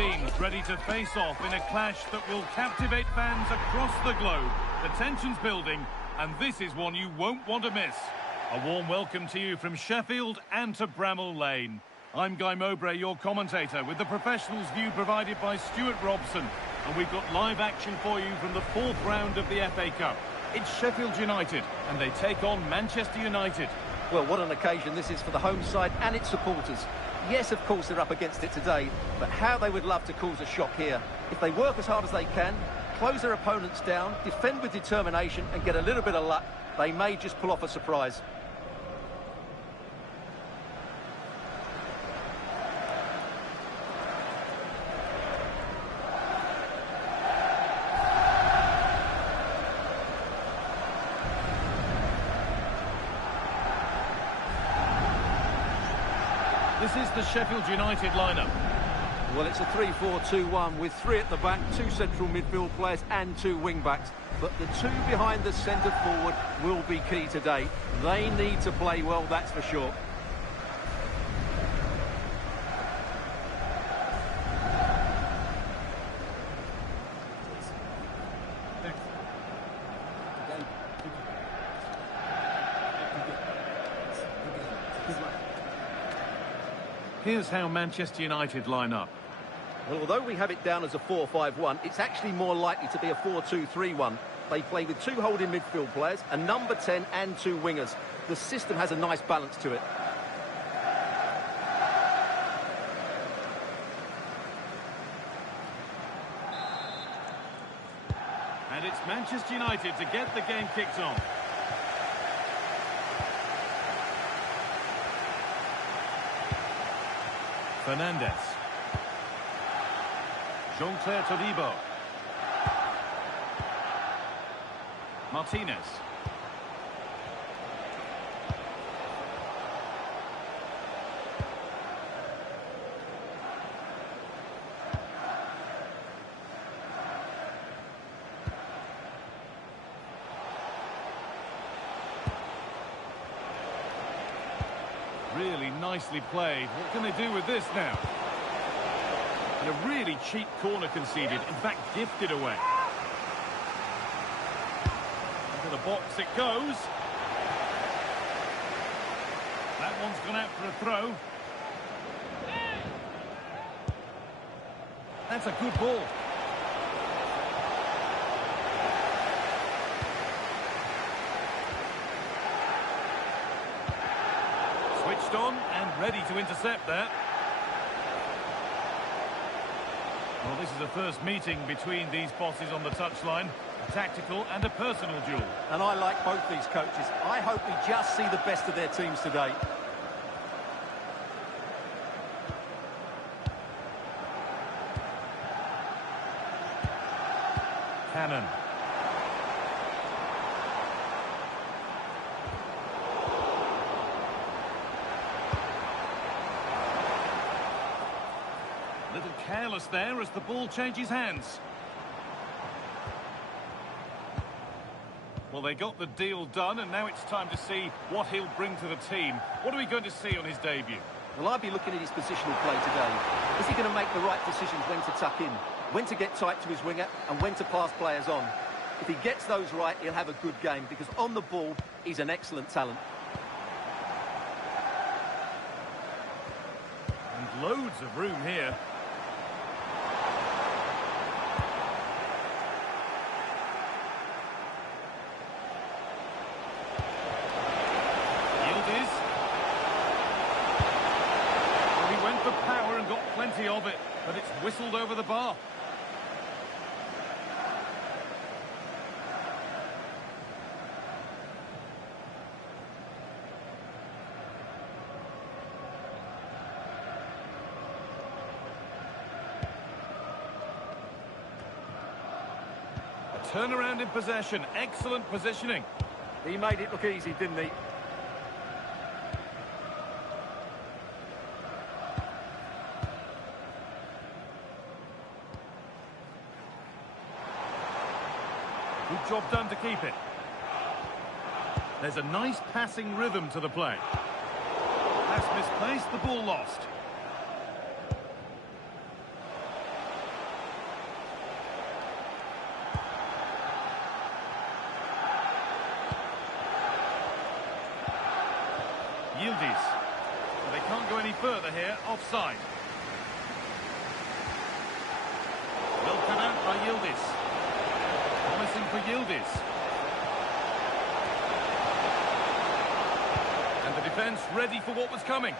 teams ready to face off in a clash that will captivate fans across the globe. The tension's building, and this is one you won't want to miss. A warm welcome to you from Sheffield and to Bramall Lane. I'm Guy Mowbray, your commentator, with the professionals' view provided by Stuart Robson. And we've got live action for you from the fourth round of the FA Cup. It's Sheffield United, and they take on Manchester United. Well, what an occasion this is for the home side and its supporters. Yes, of course, they're up against it today, but how they would love to cause a shock here. If they work as hard as they can, close their opponents down, defend with determination and get a little bit of luck, they may just pull off a surprise. This is the Sheffield United lineup. Well, it's a 3-4-2-1 with three at the back, two central midfield players and two wing-backs. But the two behind the centre forward will be key today. They need to play well, that's for sure. Here's how Manchester United line up. Well, although we have it down as a 4-5-1, it's actually more likely to be a 4-2-3-1. They play with two holding midfield players, a number 10 and two wingers. The system has a nice balance to it. And it's Manchester United to get the game kicked off. Fernandez. Jean-Claire Todibo. Martinez. Really nicely played. What can they do with this now? And a really cheap corner conceded, in fact gifted away. Into the box it goes. That one's gone out for a throw. That's a good ball. Switched on and ready to intercept that. Well, this is a first meeting between these bosses on the touchline. A tactical and a personal duel. And I like both these coaches. I hope we just see the best of their teams today. Cannon. A little careless there as the ball changes hands. Well, they got the deal done, and now it's time to see what he'll bring to the team. What are we going to see on his debut? Well, I'd be looking at his positional play today. Is he going to make the right decisions when to tuck in, when to get tight to his winger, and when to pass players on? If he gets those right, he'll have a good game, because on the ball, he's an excellent talent. And loads of room here. Plenty of it, but it's whistled over the bar. A turnaround in possession, excellent positioning. He made it look easy, didn't he? Good job done to keep it. There's a nice passing rhythm to the play. Pass misplaced, the ball lost. Yildiz. But they can't go any further here, offside. Well cut out by Yildiz. Promising for Yildiz. And the defence ready for what was coming.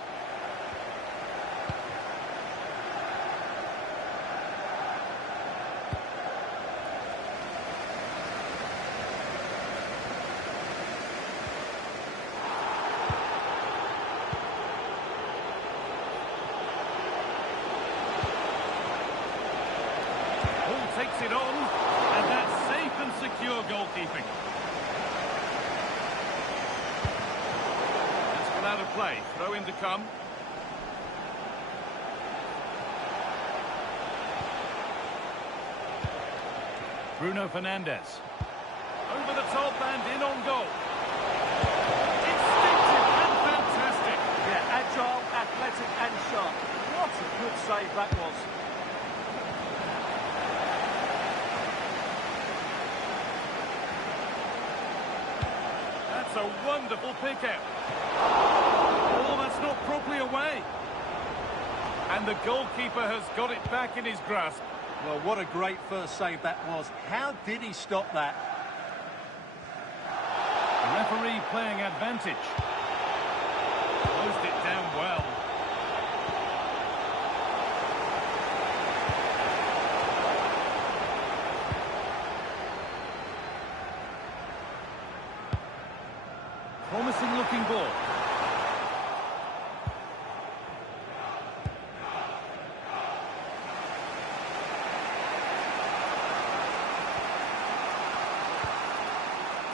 Takes it on, and that's safe and secure goalkeeping. That's gone out of play. Throw in to come. Bruno Fernandes. Over the top and in on goal. Instinctive and fantastic. Yeah, agile, athletic and sharp. What a good save that was. That's a wonderful pick-out. Oh, that's not properly away. And the goalkeeper has got it back in his grasp. Well, what a great first save that was. How did he stop that? The referee playing advantage. Closed it down well. Promising looking ball.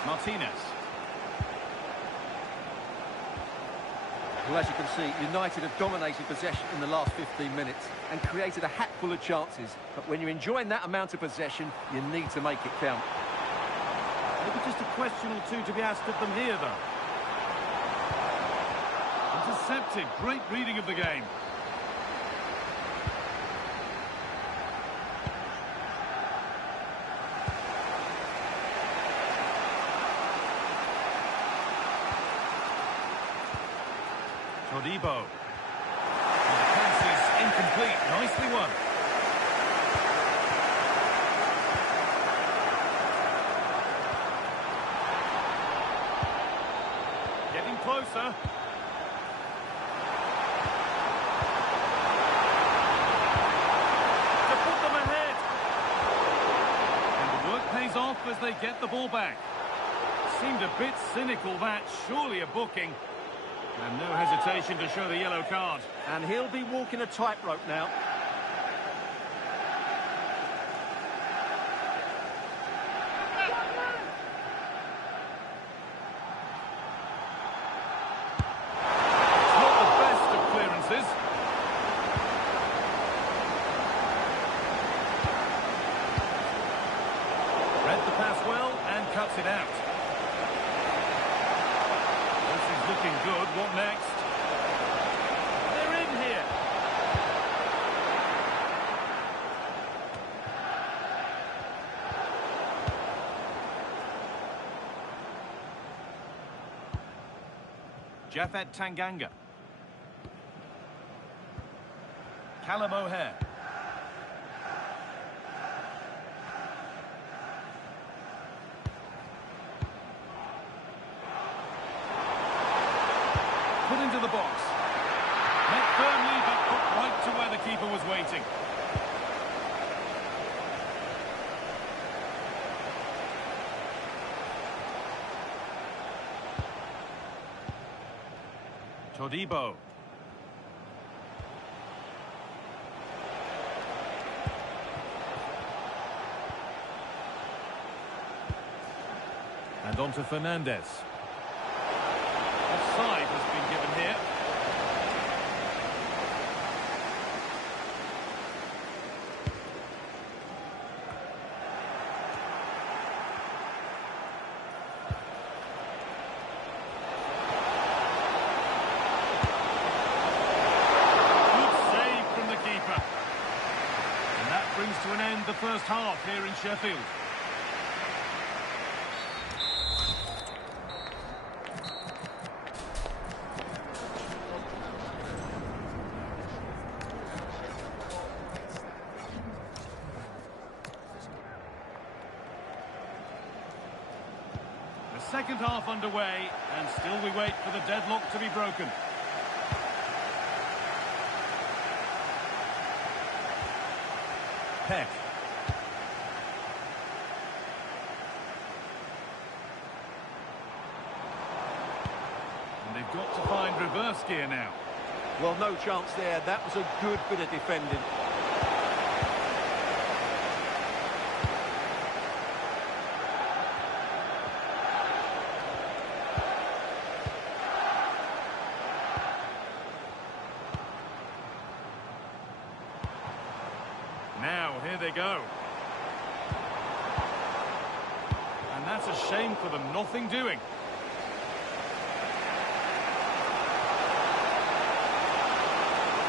Martinez. Well, as you can see, United have dominated possession in the last 15 minutes and created a hatful of chances. But when you're enjoying that amount of possession, you need to make it count. Maybe just a question or two to be asked of them here, though. Intercepted. Great reading of the game. Todibo. And the pass is incomplete. Nicely won. Getting closer. To put them ahead. And the work pays off as they get the ball back. Seemed a bit cynical, that. Surely a booking. And no hesitation to show the yellow card. And he'll be walking a tightrope now. It's not the best of clearances. Read the pass well and cuts it out. Looking good. What next? They're in here. Japhet Tanganga. Callum O'Hare. Put into the box. Met firmly, but put right to where the keeper was waiting. Todibo. And on to Fernandes. Offside has been given here. Good save from the keeper. And that brings to an end the first half here in Sheffield. second half underway, and still we wait for the deadlock to be broken. Peck. And they've got to find reverse gear now. Well, no chance there. That was a good bit of defending. Now, here they go. And that's a shame for them, nothing doing.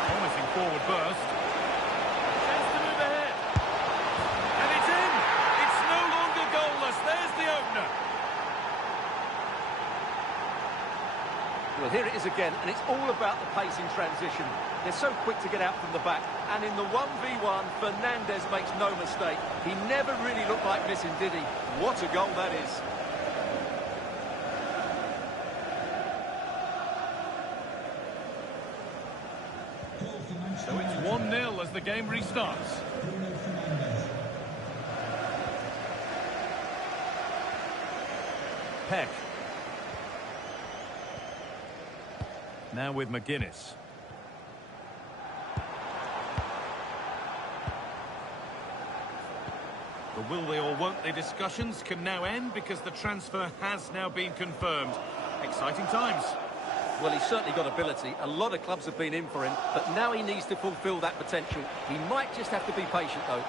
Promising forward burst. Chance to move ahead. And it's in! It's no longer goalless. There's the opener. Well, here it is again, and it's all about the pace in transition. They're so quick to get out from the back, and in the 1v1, Fernandez makes no mistake. He never really looked like missing, did he? What a goal that is. So it's 1-0 as the game restarts. Peck. Now with McGuinness. The will they or won't they discussions can now end because the transfer has now been confirmed. Exciting times. Well, he's certainly got ability. A lot of clubs have been in for him, but now he needs to fulfil that potential. He might just have to be patient, though.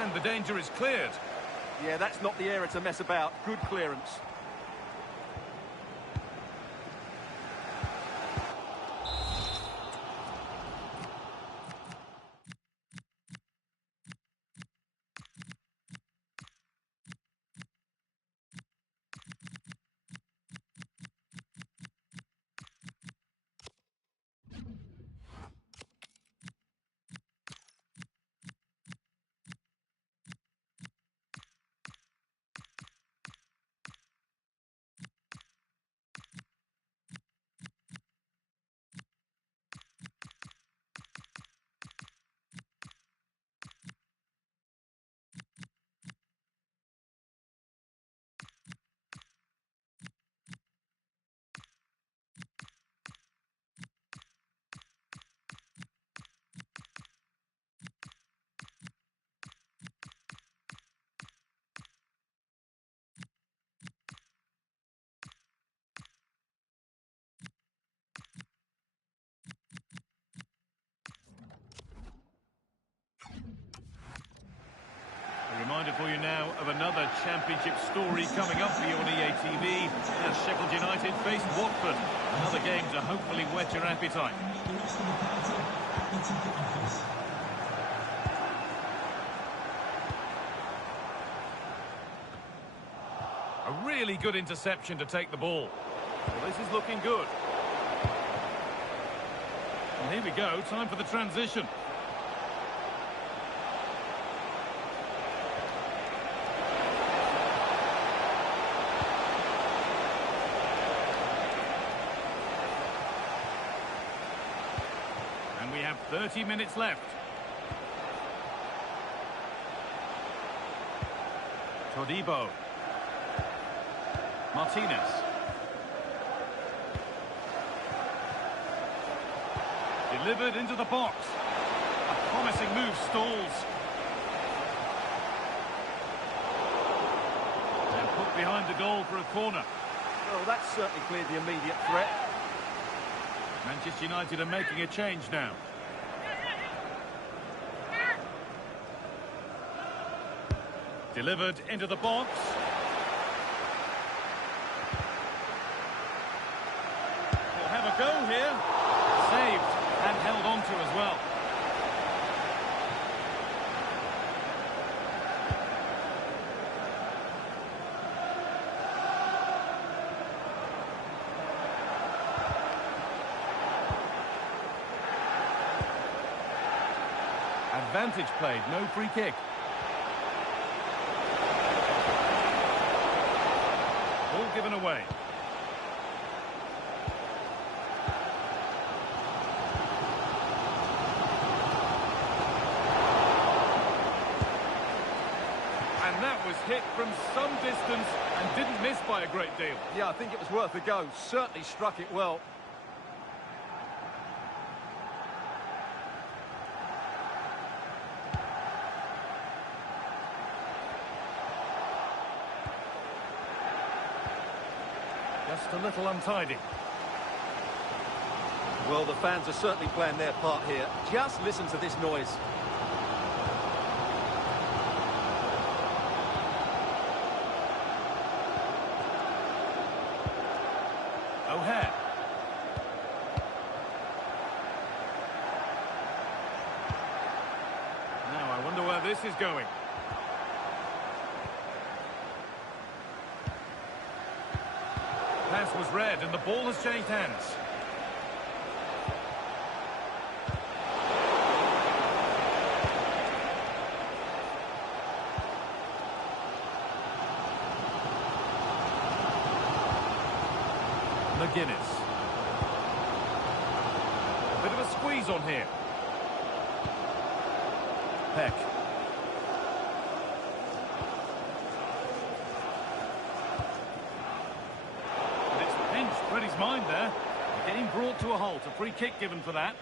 And the danger is cleared. Yeah, that's not the area to mess about. Good clearance. A reminder for you now of another championship story coming up for you on EA TV as Sheffield United face Watford. Another game to hopefully whet your appetite. A really good interception to take the ball. Well, this is looking good. And here we go, time for the transition. And we have 30 minutes left. Todibo. Martinez. Delivered into the box. A promising move stalls. And put behind the goal for a corner. Well, that's certainly cleared the immediate threat. Manchester United are making a change now. Delivered into the box. We'll have a go here. Saved and held on to as well. Advantage played, no free kick. Ball given away. And that was hit from some distance and didn't miss by a great deal. Yeah, I think it was worth a go. Certainly struck it well. Just a little untidy. Well, the fans are certainly playing their part here. Just listen to this noise. O'Hare. Now, I wonder where this is going. Pass was read and the ball has changed hands. McGuinness. A bit of a squeeze on here. Peck. But it's pinched, read his mind there. Getting brought to a halt, a free kick given for that.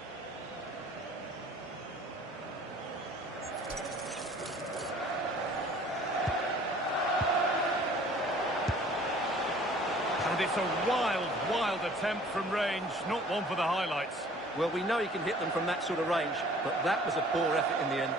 And it's a wild, wild attempt from range, not one for the highlights. Well, we know he can hit them from that sort of range, but that was a poor effort in the end.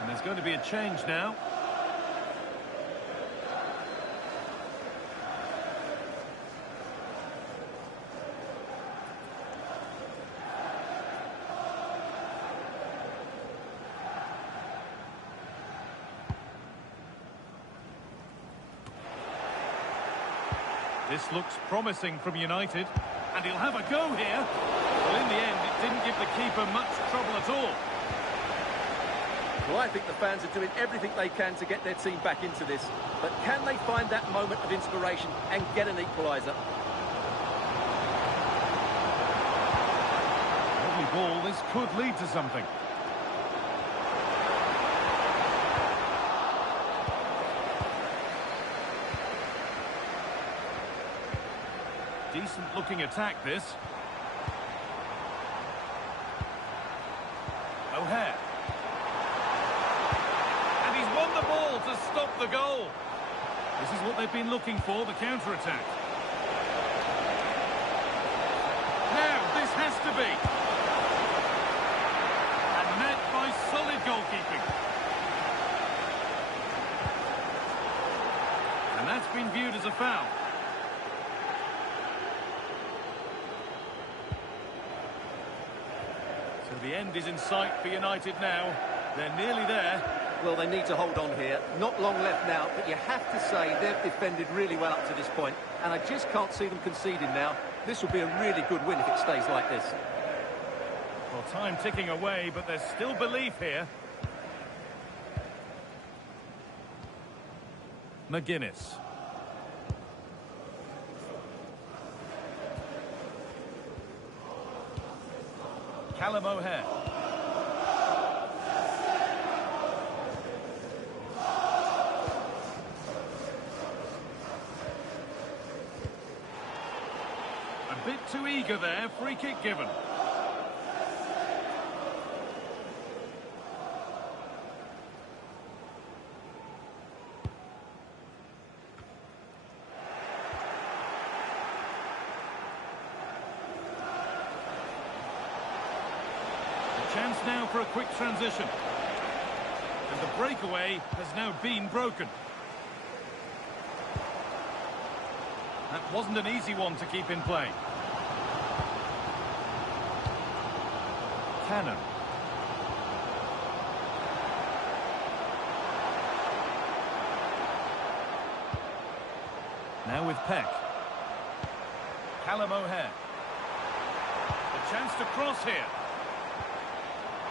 And there's going to be a change now. This looks promising from United, and he'll have a go here. Well, in the end, it didn't give the keeper much trouble at all. Well, I think the fans are doing everything they can to get their team back into this. But can they find that moment of inspiration and get an equaliser? Lovely ball, this could lead to something. Decent looking attack, this. O'Hare. And he's won the ball to stop the goal. This is what they've been looking for, the counter-attack. Now, this has to be. And met by solid goalkeeping. And that's been viewed as a foul. So the end is in sight for United now. They're nearly there. Well, they need to hold on here. Not long left now, but you have to say they've defended really well up to this point, and I just can't see them conceding now. This will be a really good win if it stays like this. Well, time ticking away, but there's still belief here. McGuinness. Callum O'Hare. A bit too eager there, free kick given. Chance now for a quick transition. And the breakaway has now been broken. That wasn't an easy one to keep in play. Cannon. Now with Peck. Callum O'Hare. A chance to cross here.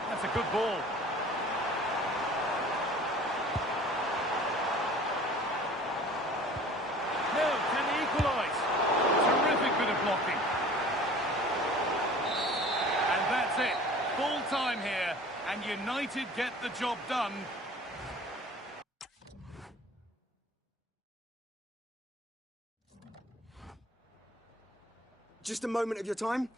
That's a good ball. No, can he equalise? Terrific bit of blocking. And that's it. Full time here, and United get the job done. Just a moment of your time.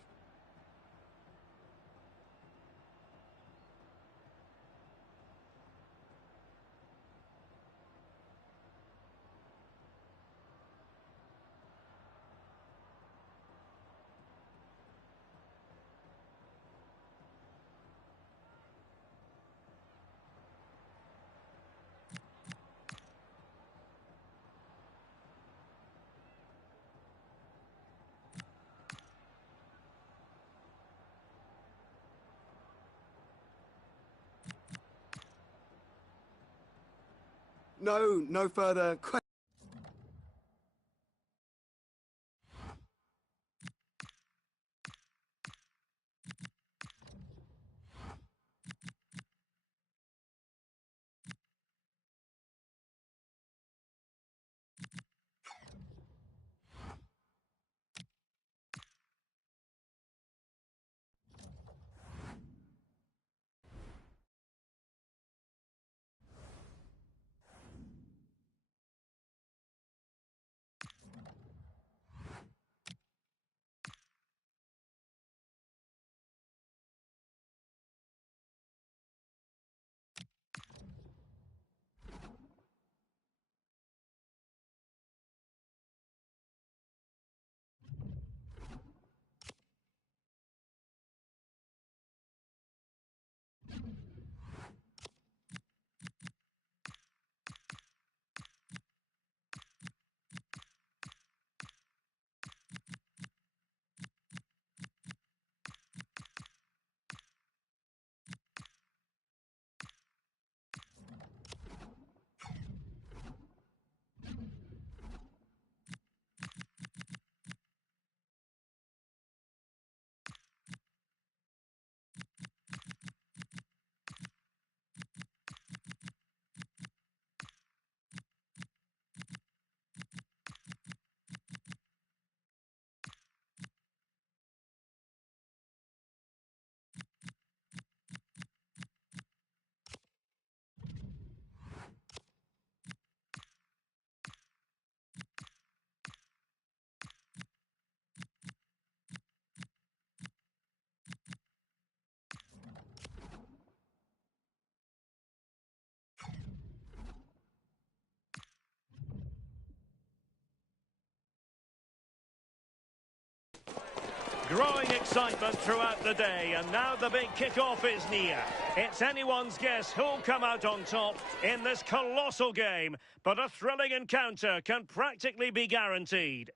No further questions. Growing excitement throughout the day, and now the big kick-off is near. It's anyone's guess who'll come out on top in this colossal game, but a thrilling encounter can practically be guaranteed.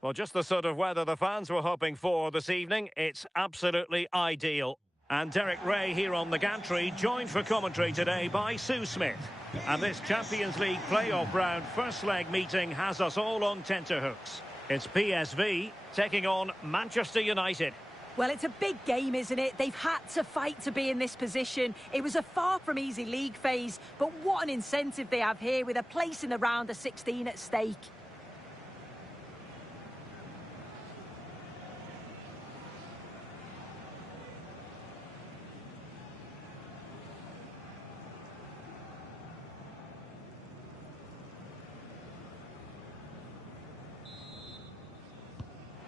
Well, just the sort of weather the fans were hoping for this evening. It's absolutely ideal. And Derek Ray here on the gantry, joined for commentary today by Sue Smith. And this Champions League playoff round first leg meeting has us all on tenterhooks. It's PSV taking on Manchester United. Well, it's a big game, isn't it? They've had to fight to be in this position. It was a far from easy league phase, but what an incentive they have here with a place in the round of 16 at stake.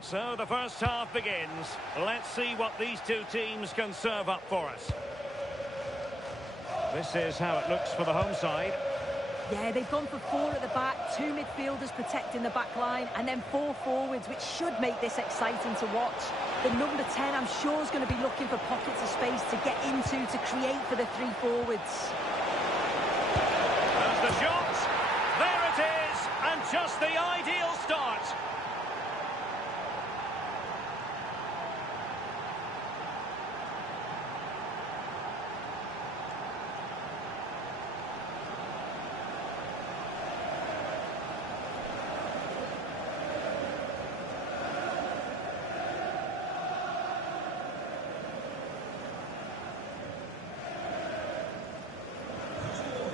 So the first half begins. Let's see what these two teams can serve up for us. This is how it looks for the home side. Yeah, they've gone for 4 at the back, 2 midfielders protecting the back line, and then 4 forwards, which should make this exciting to watch. The number 10, I'm sure, is going to be looking for pockets of space to get into, to create for the 3 forwards. There's the shot. There it is, and just the ideal start.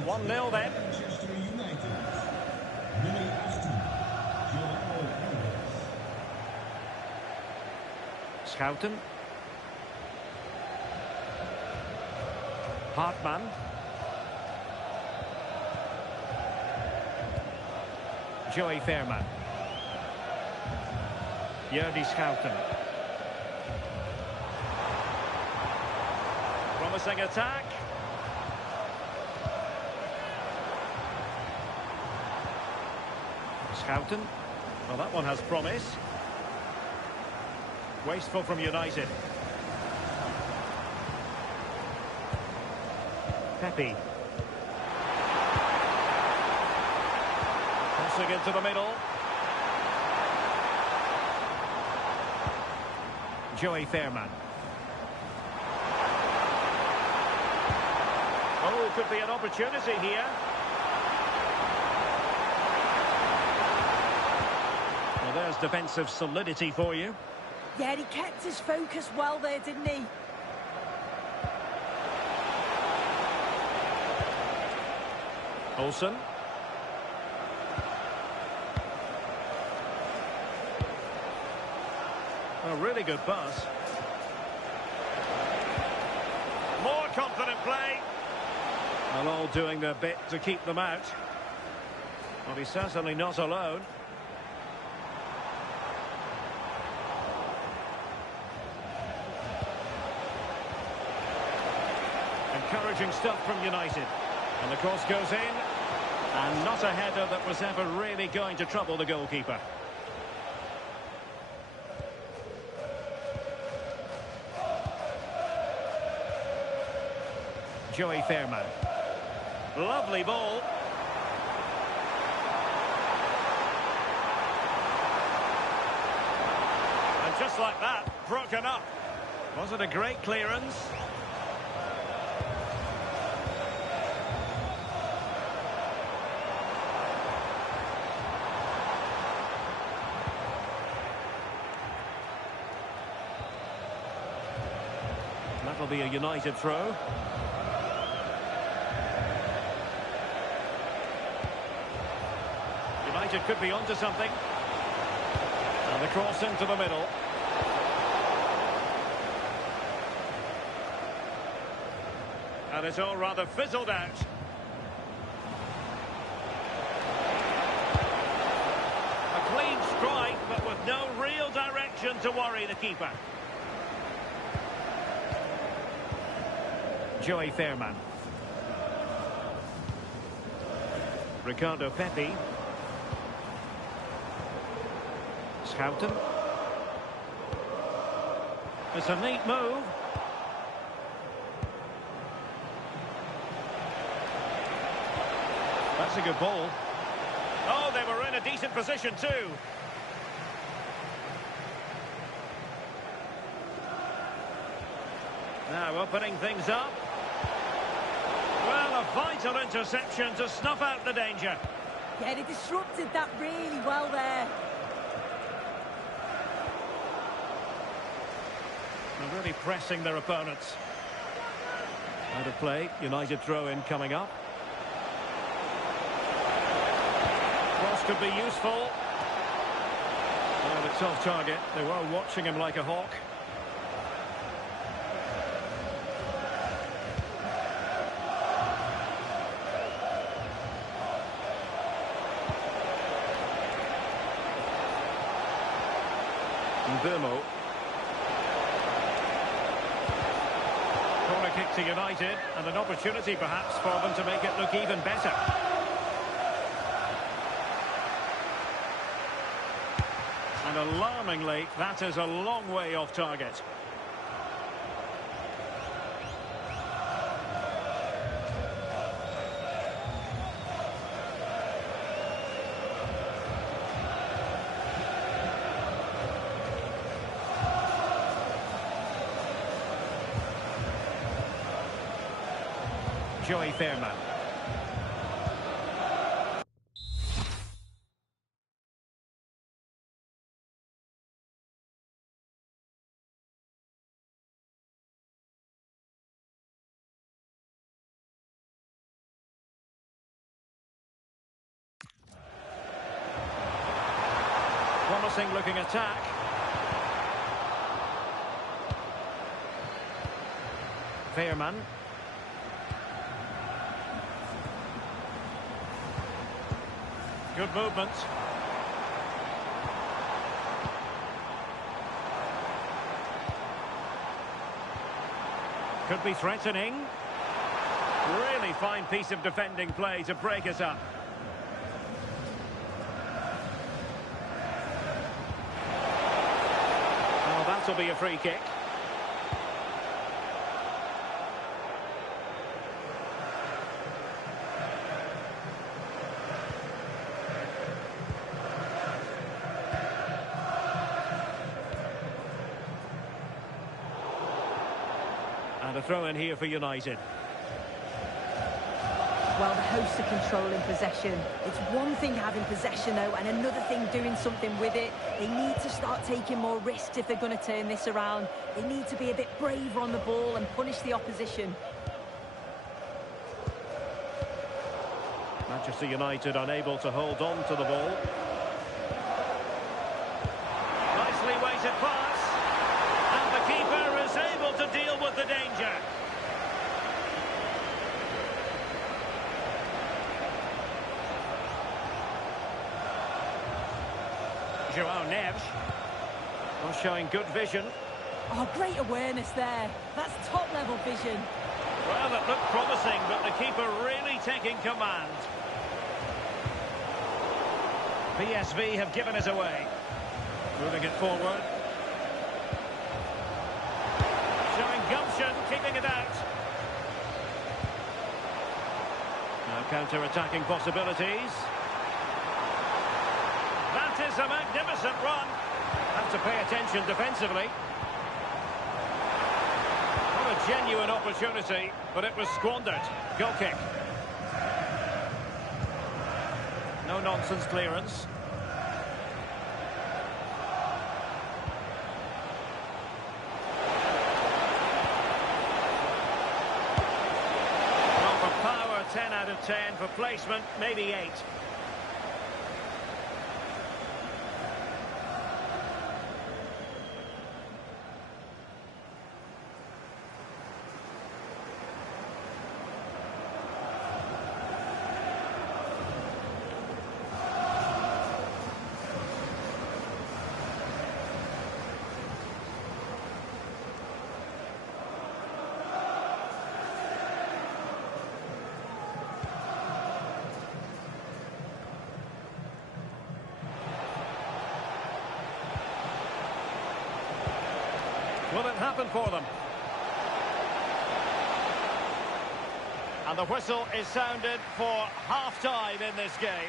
One 0 then. Schouten. Hartmann. Joey Fairman. Jordi Schouten. Promising attack. Schouten. Well, that one has promise. Wasteful from United. Pepe. Crossing into the middle. Joey Fairman. Oh, could be an opportunity here. Well, there's defensive solidity for you. Yeah, he kept his focus well there, didn't he? Olsen. A really good pass. More confident play. Well, all doing their bit to keep them out. Well, he's certainly not alone. Encouraging stuff from United. And the cross goes in. And not a header that was ever really going to trouble the goalkeeper. Joey Fairman. Lovely ball. And just like that, broken up. Was it a great clearance? That'll be a United throw. United could be onto something. And the cross into the middle. And it's all rather fizzled out. A clean strike, but with no real direction to worry the keeper. Joey Fairman. Ricardo Pepe. Schouten. It's a neat move. That's a good ball. Oh, they were in a decent position too. Now opening things up. Well, a vital interception to snuff out the danger. Yeah, they disrupted that really well there. They're really pressing their opponents. Out of play, United throw-in coming up. Cross could be useful. Oh, it's off target. They were watching him like a hawk. Burmo. Corner kick to United, and an opportunity perhaps for them to make it look even better. alarmingly, that is a long way off target. Joey Fairman. Promising looking attack. Fairman. Good movement. Could be threatening. Really fine piece of defending play to break us up. Oh, that'll be a free kick. And a throw in here for United. Well, the hosts are controlling possession. It's one thing having possession, though, and another thing doing something with it. They need to start taking more risks if they're going to turn this around. They need to be a bit braver on the ball and punish the opposition. Manchester United unable to hold on to the ball. Nicely weighted pass. And the keeper is able to deal with the danger. João Neves. Well, showing good vision. Oh, great awareness there. That's top-level vision. Well, it looked promising, but the keeper really taking command. PSV have given us away. Moving it forward. Showing gumption, keeping it out. Now counter-attacking possibilities. That is a magnificent run. Have to pay attention defensively. What a genuine opportunity, but it was squandered. Goal kick. No-nonsense clearance. Well, for power, 10 out of 10. For placement, maybe 8. Will it happen for them? And the whistle is sounded for half-time in this game.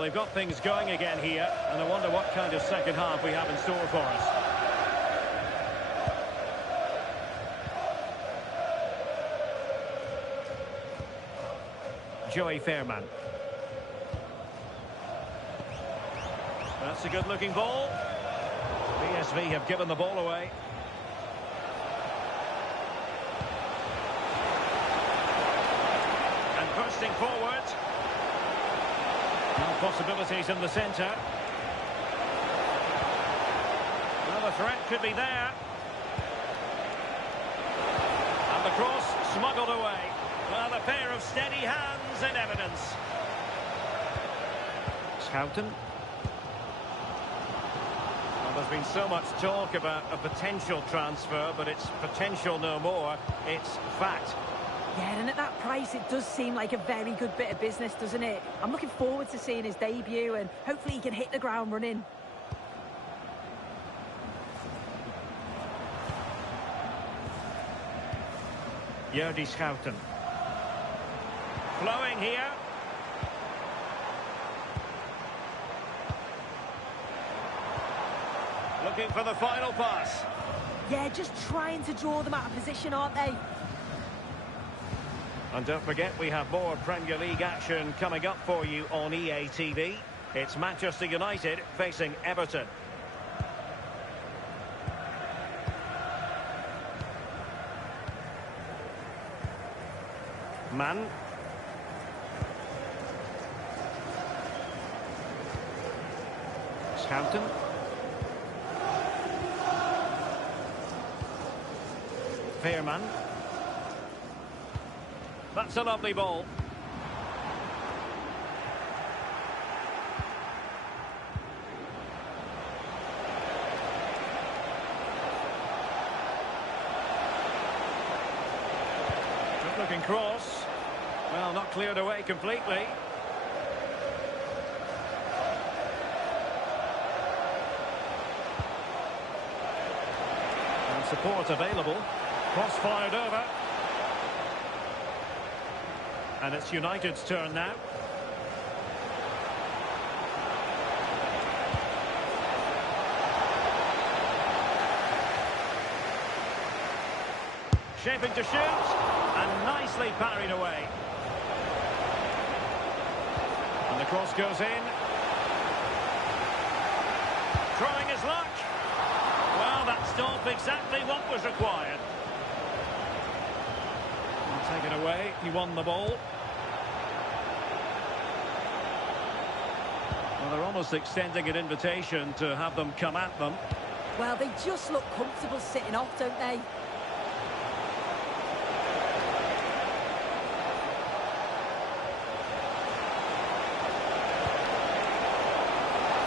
Well, they've got things going again here, and I wonder what kind of second half we have in store for us. Joey Fairman. That's a good-looking ball. PSV have given the ball away. And bursting forward. No possibilities in the centre. Well, the threat could be there. And the cross smuggled away. Well, a pair of steady hands in evidence. Schouten. Well, there's been so much talk about a potential transfer, but it's potential no more. It's fact. Yeah, and at that price, it does seem like a very good bit of business, doesn't it? I'm looking forward to seeing his debut, and hopefully he can hit the ground running. Jordi Schouten. Flowing here. Looking for the final pass. Yeah, just trying to draw them out of position, aren't they? And don't forget, we have more Premier League action coming up for you on EA TV. It's Manchester United facing Everton. Mann. Schouten. Fairman. That's a lovely ball. Good looking cross. Well, not cleared away completely. And support available. Cross fired over. And it's United's turn now. Shaping to shoot. And nicely parried away. And the cross goes in. Trying his luck. Well, that stopped exactly what was required. And taken away. He won the ball. Well, they're almost extending an invitation to have them come at them. Well, they just look comfortable sitting off, don't they?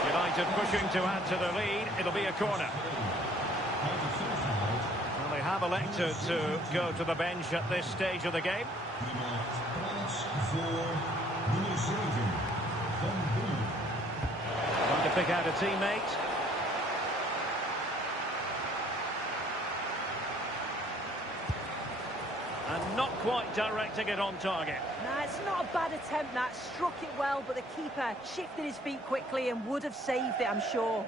United pushing to add to the lead. It'll be a corner. Well, they have elected to go to the bench at this stage of the game. Trying to pick out a teammate. And not quite directing it on target. Nah, it's not a bad attempt, that. Struck it well, but the keeper shifted his feet quickly and would have saved it, I'm sure.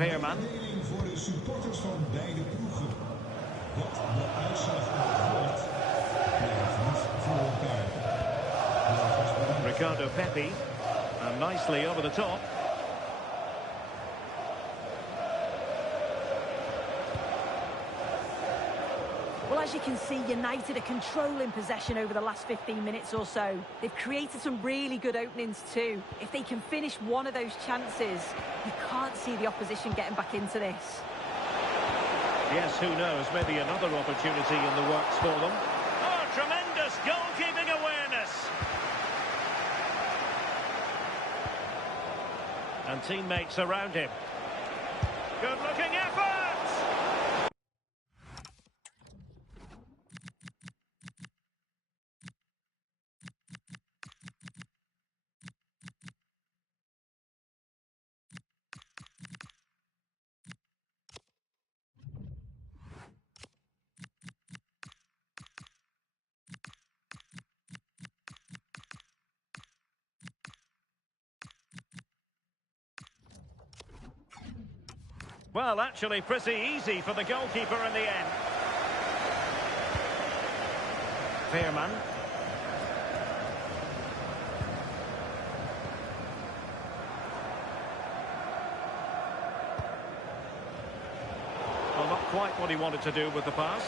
Veerman. Voor de supporters van beide ploegen. Wat de uitslag ook wordt, blijft niet voor elkaar. Ricardo Pepi. And nicely over the top. Well, as you can see, United are controlling possession over the last 15 minutes or so. They've created some really good openings too. If they can finish one of those chances, you can't see the opposition getting back into this. Yes, who knows? Maybe another opportunity in the works for them. Oh, tremendous goalkeeping awareness. And teammates around him. Good-looking effort! Well, actually pretty easy for the goalkeeper in the end. Veerman. Well, not quite what he wanted to do with the pass.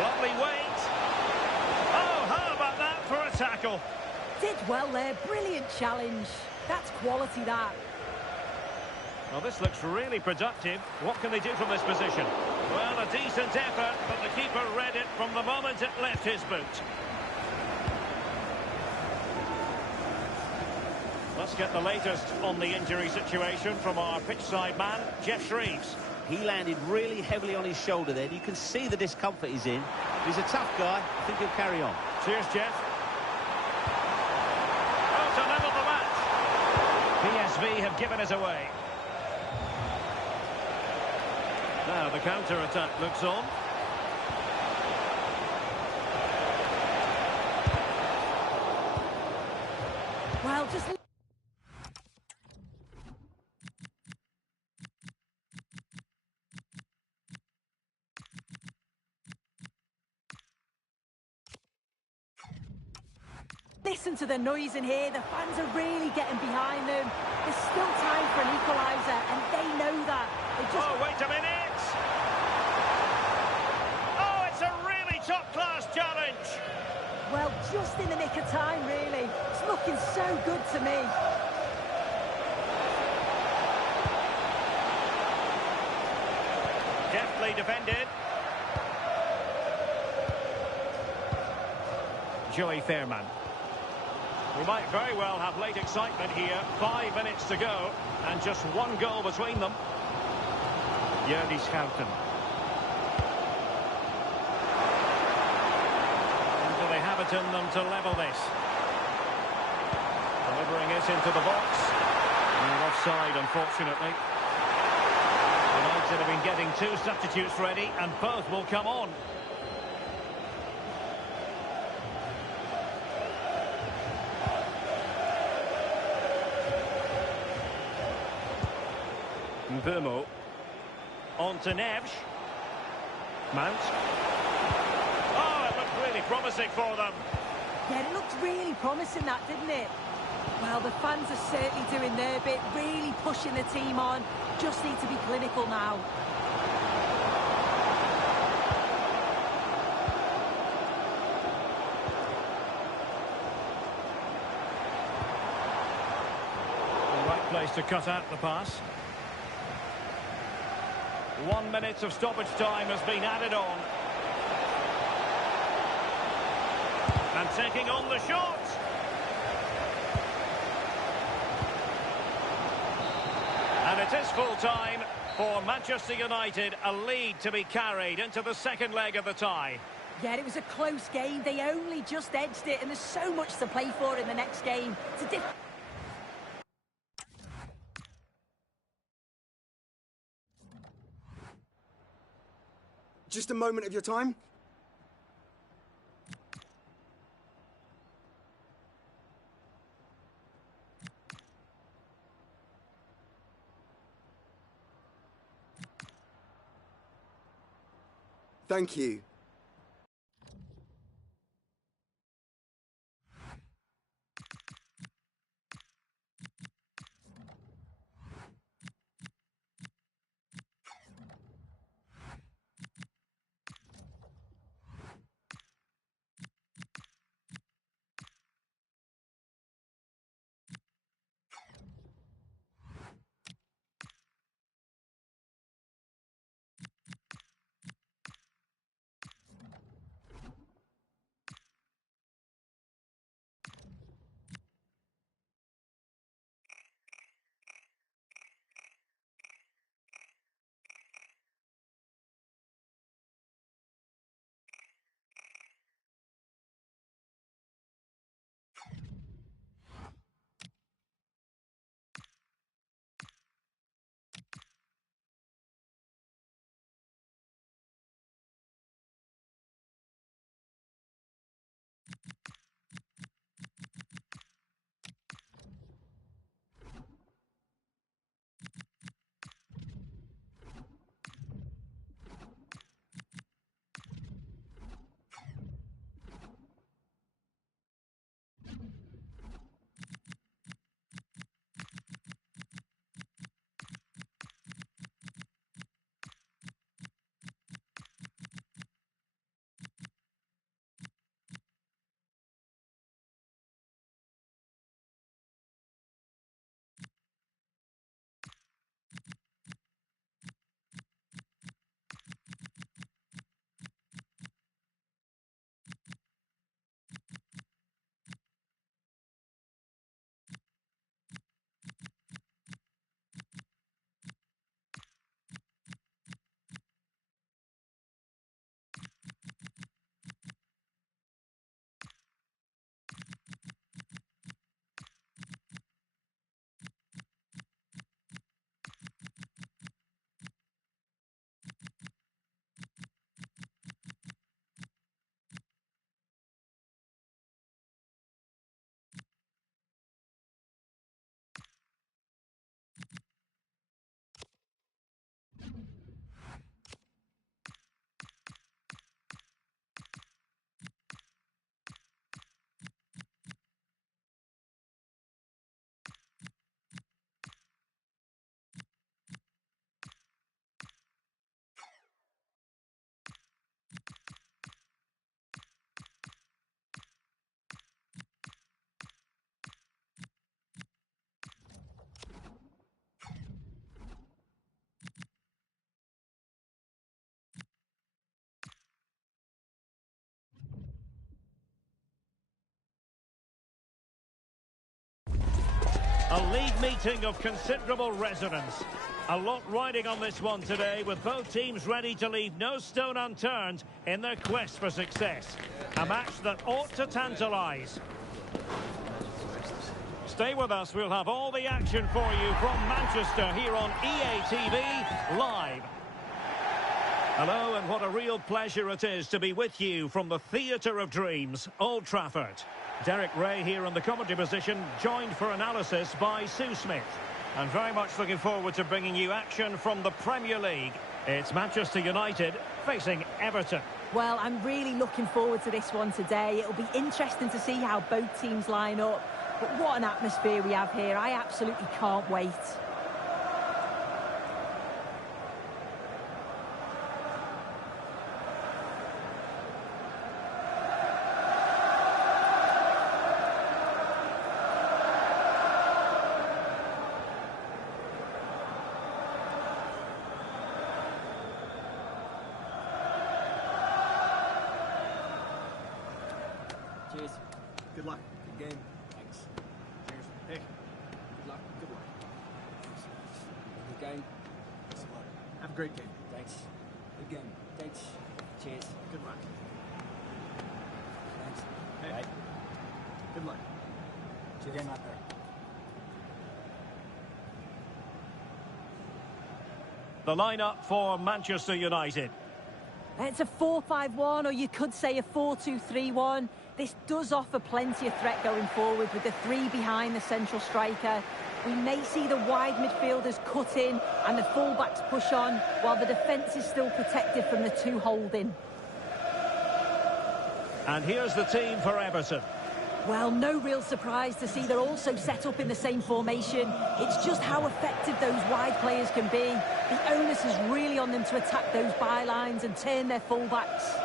Lovely weight. Oh, how about that for a tackle? Did well there, brilliant challenge. That's quality, that. Well, this looks really productive. What can they do from this position? Well, a decent effort, but the keeper read it from the moment it left his boot. Let's get the latest on the injury situation from our pitchside man, Jeff Shreves. He landed really heavily on his shoulder then. You can see the discomfort he's in. He's a tough guy. I think he'll carry on. Cheers, Jeff. Oh, to level the match. PSV have given us away. Now the counter-attack looks on. Well, just... listen to the noise in here. The fans are really getting behind them. There's still time for an equaliser, and they know that. They just... Oh, wait a minute! Oh, it's a really top-class challenge! Well, just in the nick of time, really. It's looking so good to me. Deftly defended. Joey Veerman. We might very well have late excitement here. 5 minutes to go, and just one goal between them. Jordi Schouten. Do they have it in them to level this? Delivering it into the box. And offside, unfortunately. United have been getting 2 substitutes ready, and both will come on. Burmo. On to Neves. Mount. Oh, it looked really promising for them. Yeah, it looked really promising, that, didn't it? Well, the fans are certainly doing their bit, really pushing the team on. Just need to be clinical now. The right place to cut out the pass. 1 minute of stoppage time has been added on. And taking on the shot. And it is full time for Manchester United, a lead to be carried into the second leg of the tie. Yeah, it was a close game. They only just edged it, and there's so much to play for in the next game. It's a Just a moment of your time. Thank you. A league meeting of considerable resonance. A lot riding on this one today, with both teams ready to leave no stone unturned in their quest for success. A match that ought to tantalise. Stay with us, we'll have all the action for you from Manchester here on EA TV Live. Hello, and what a real pleasure it is to be with you from the Theatre of Dreams, Old Trafford. Derek Ray here in the commentary position, joined for analysis by Sue Smith. And very much looking forward to bringing you action from the Premier League. It's Manchester United facing Everton. Well, I'm really looking forward to this one today. It'll be interesting to see how both teams line up. But what an atmosphere we have here. I absolutely can't wait. Cheers. Good luck. Good game. Thanks. Cheers. Hey. Good luck. Good luck. Good game. Thanks a lot. Have a great game. Thanks. Good game. Thanks. Cheers. Good luck. Thanks. Hey. Right. Good luck. Cheers. Game out there. The lineup for Manchester United. It's a 4-5-1, or you could say a 4-2-3-1. This does offer plenty of threat going forward with the three behind the central striker. We may see the wide midfielders cut in and the fullbacks push on, while the defence is still protected from the two holding. And here's the team for Everton. Well, no real surprise to see they're also set up in the same formation. It's just how effective those wide players can be. The onus is really on them to attack those bylines and turn their fullbacks.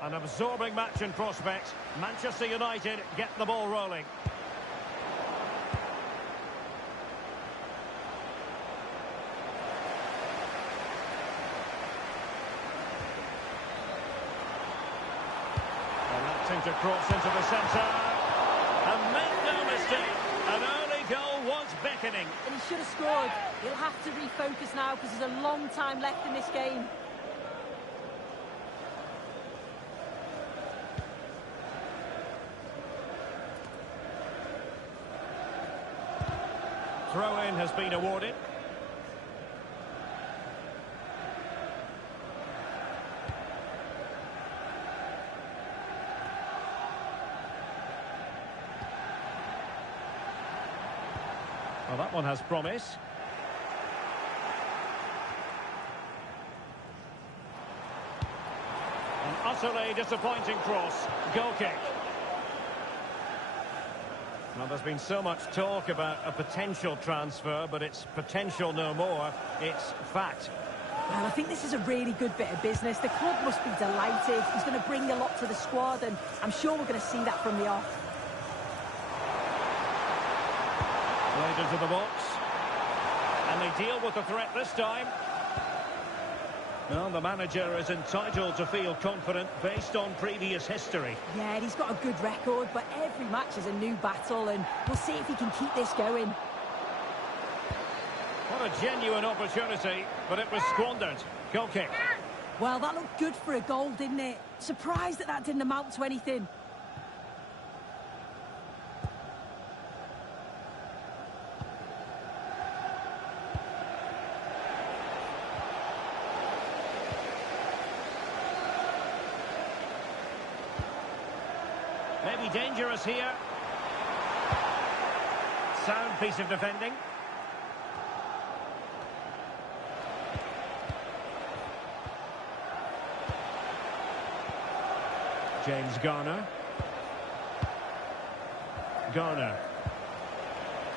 An absorbing match in prospect. Manchester United get the ball rolling. To cross into the centre, and make no mistake, an early goal was beckoning. And he should have scored. He'll have to refocus now because there's a long time left in this game. Throw-in has been awarded. Well, that one has promise. An utterly disappointing cross. Goal kick. Well, there's been so much talk about a potential transfer, but it's potential no more. It's fact. Well, I think this is a really good bit of business. The club must be delighted. He's going to bring a lot to the squad, and I'm sure we're going to see that from the off. Played into the box. And they deal with the threat this time. Well, the manager is entitled to feel confident based on previous history. Yeah, he's got a good record, but every match is a new battle, and we'll see if he can keep this going. What a genuine opportunity, but it was squandered. Goal kick. Well, that looked good for a goal, didn't it? Surprised that that didn't amount to anything. Maybe dangerous here. Sound piece of defending. James Garner. Garner.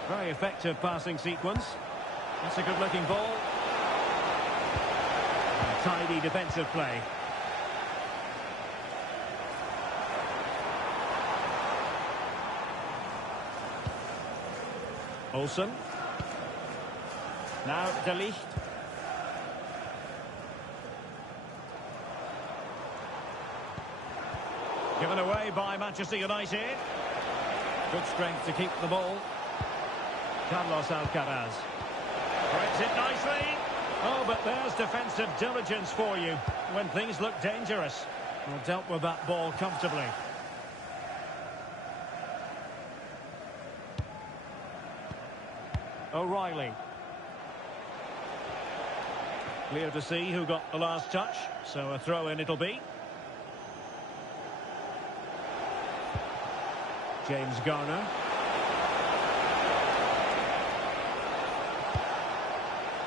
Very effective passing sequence. That's a good-looking ball. And tidy defensive play. Olsen. Now De Ligt. Given away by Manchester United. Good strength to keep the ball. Carlos Alcaraz. Breaks it nicely. Oh, but there's defensive diligence for you when things look dangerous. Well, dealt with that ball comfortably. O'Reilly. Clear to see who got the last touch, so a throw-in it'll be. James Garner.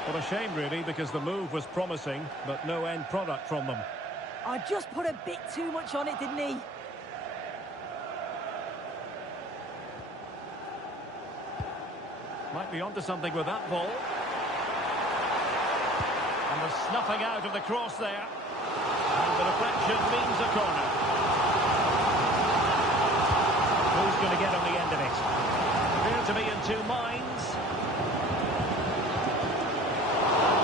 What a shame, really, because the move was promising, but no end product from them. I just put a bit too much on it, didn't he? Might be onto something with that ball. And the snuffing out of the cross there. And the deflection means a corner. Who's going to get on the end of it? Appear to be in two minds.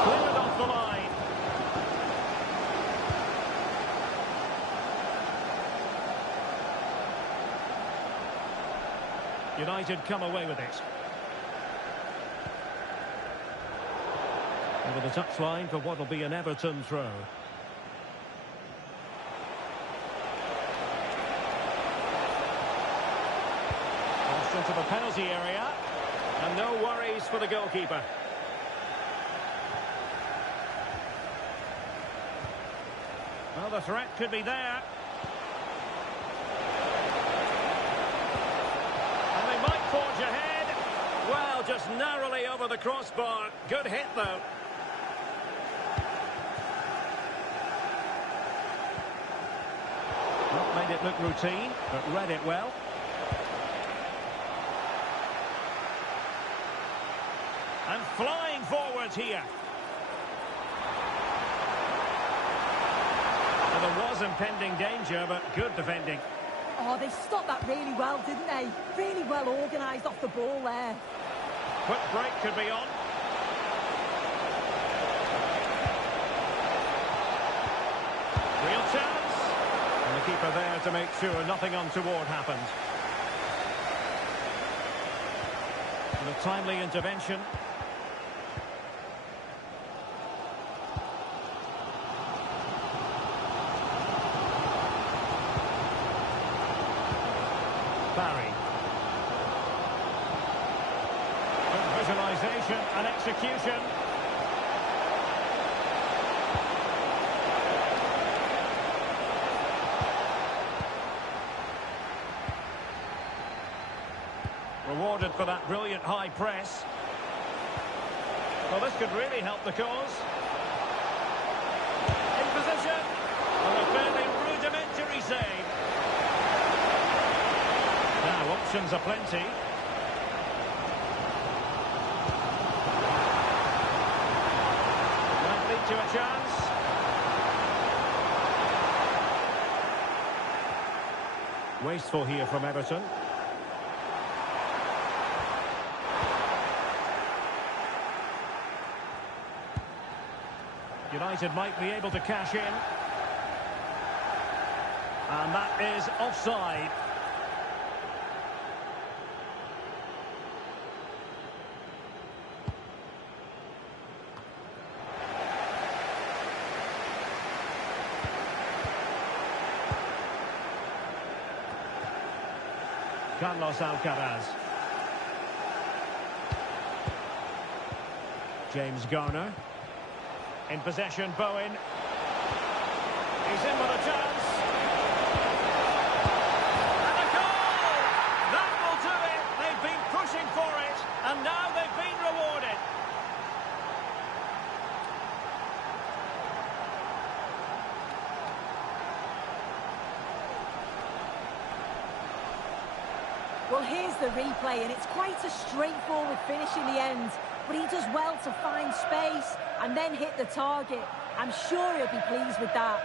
Cleared off the line. United come away with it. Over the touchline for what will be an Everton throw. Crossed into the penalty area. And no worries for the goalkeeper. Well, the threat could be there. And they might forge ahead. Well, just narrowly over the crossbar. Good hit, though. Not made it look routine, but read it well. And flying forwards here. Well, there was impending danger, but good defending. Oh, they stopped that really well, didn't they? Really well organised off the ball there. Quick break could be on. Real chance. And the keeper there to make sure nothing untoward happened. And a timely intervention. Barry. Good visualisation and execution. Rewarded for that brilliant high press. Well, this could really help the cause. In position. Well, a fairly rudimentary save. Now, options are plenty. Might lead to a chance. Wasteful here from Everton. United might be able to cash in. And that is offside. Carlos Alcaraz. James Garner. In possession, Bowen. He's in with a chance. And a goal! That will do it. They've been pushing for it, and now they've been rewarded. Well, here's the replay, and it's quite a straightforward finish in the end. But he does well to find space and then hit the target. I'm sure he'll be pleased with that.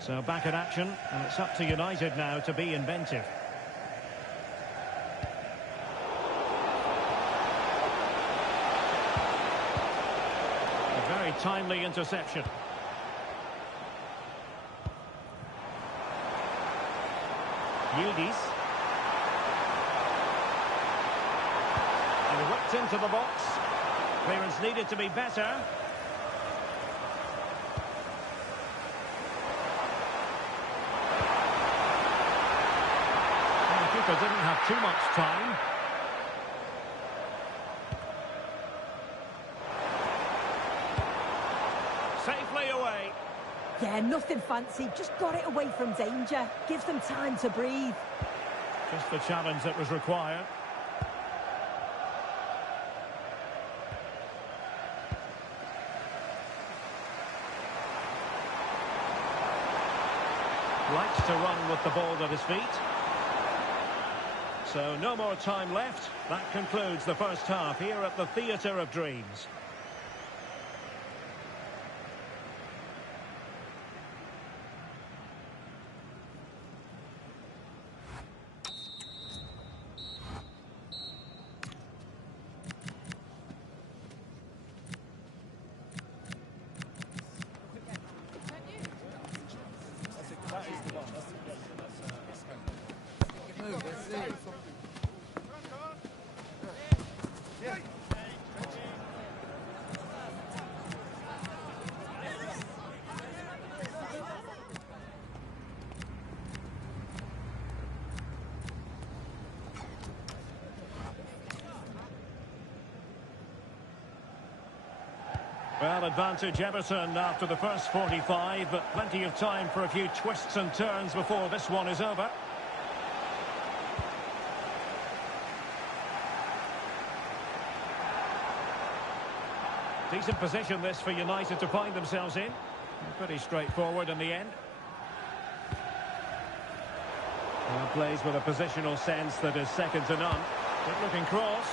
So back in action, and it's up to United now to be inventive. A very timely interception. Yildiz. And whipped into the box. Clearance needed to be better. Didn't have too much time. play. Yeah, nothing fancy, just got it away from danger. Gives them time to breathe. Just the challenge that was required. Likes to run with the ball at his feet. So no more time left. That concludes the first half here at the Theatre of Dreams. Well, advantage Everton after the first 45, but plenty of time for a few twists and turns before this one is over. Decent position this for United to find themselves in. Pretty straightforward in the end. Well, plays with a positional sense that is second to none. Good looking cross.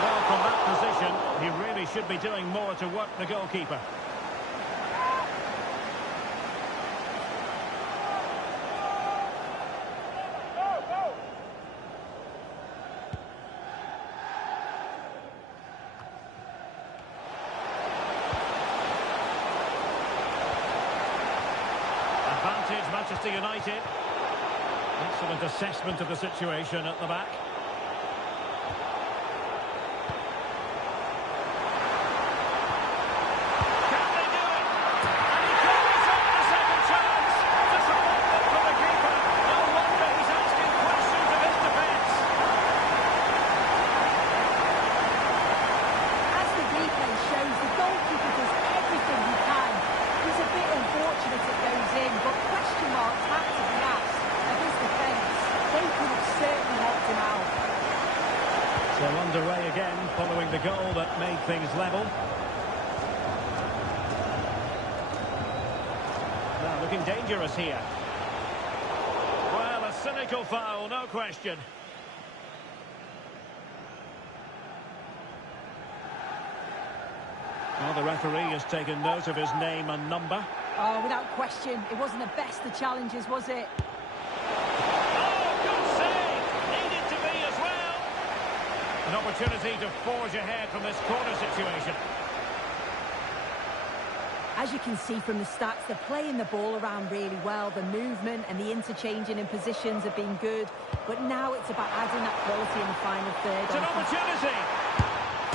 Well, from that position, he really should be doing more to work the goalkeeper. Advantage, Manchester United. Excellent assessment of the situation at the back. So underway again, following the goal that made things level. Now looking dangerous here. Well, a cynical foul, no question. Well, the referee has taken note of his name and number. Oh, without question, it wasn't the best of challenges, was it? An opportunity to forge ahead from this corner situation. As you can see from the stats, they're playing the ball around really well. The movement and the interchanging in positions have been good. But now it's about adding that quality in the final third. It's an opportunity!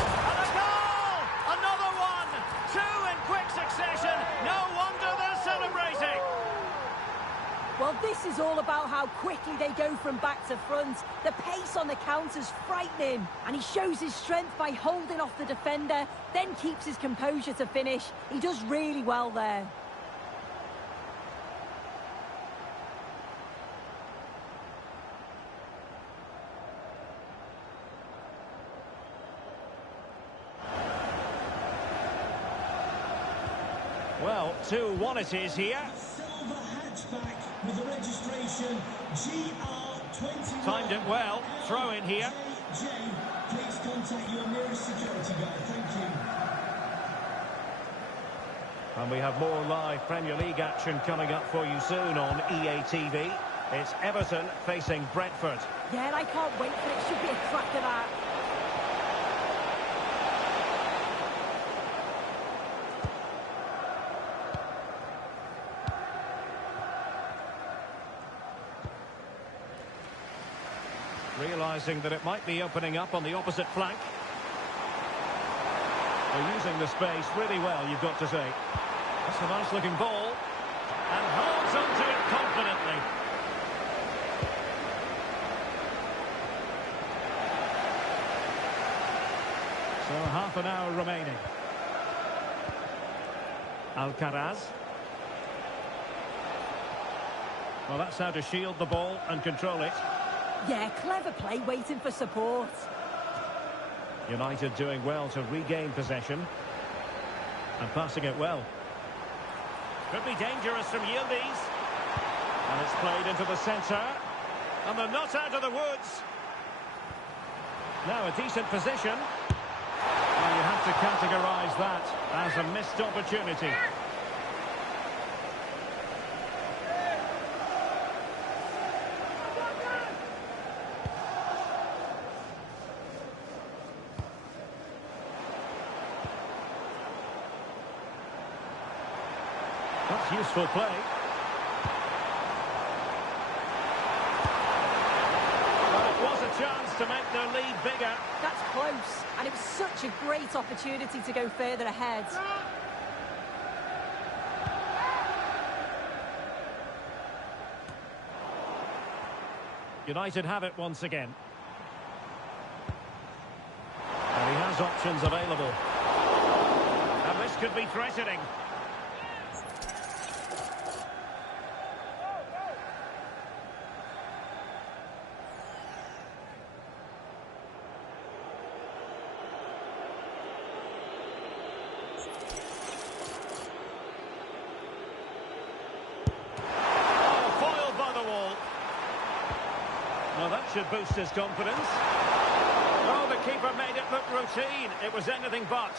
And a goal! Another one! Two in quick succession. No wonder they're celebrating. Well, this is all about how quickly they go from back to front. The pace on the counter's frightening. And he shows his strength by holding off the defender, then keeps his composure to finish. He does really well there. Well, 2-1 it is here. Silver hatchback with the registration GR21. Timed it well. Throw in here. JJ, please contact your nearest security guard. Thank you. And we have more live Premier League action coming up for you soon on EA TV. It's Everton facing Brentford. Yeah, and I can't wait for it. Should be a cracker that. Realising that it might be opening up on the opposite flank. They're using the space really well, you've got to say. That's a nice looking ball. And holds onto it confidently. So half an hour remaining. Alcaraz. Well, that's how to shield the ball and control it. Yeah, clever play, waiting for support. United doing well to regain possession. And passing it well. Could be dangerous from Yildiz. And it's played into the centre. And they're not out of the woods. Now a decent position. Well, you have to categorise that as a missed opportunity. That's useful play. Well, it was a chance to make their lead bigger. That's close, and it was such a great opportunity to go further ahead. United have it once again. And he has options available. And this could be threatening. Well, that should boost his confidence. Oh, the keeper made it look routine. It was anything but.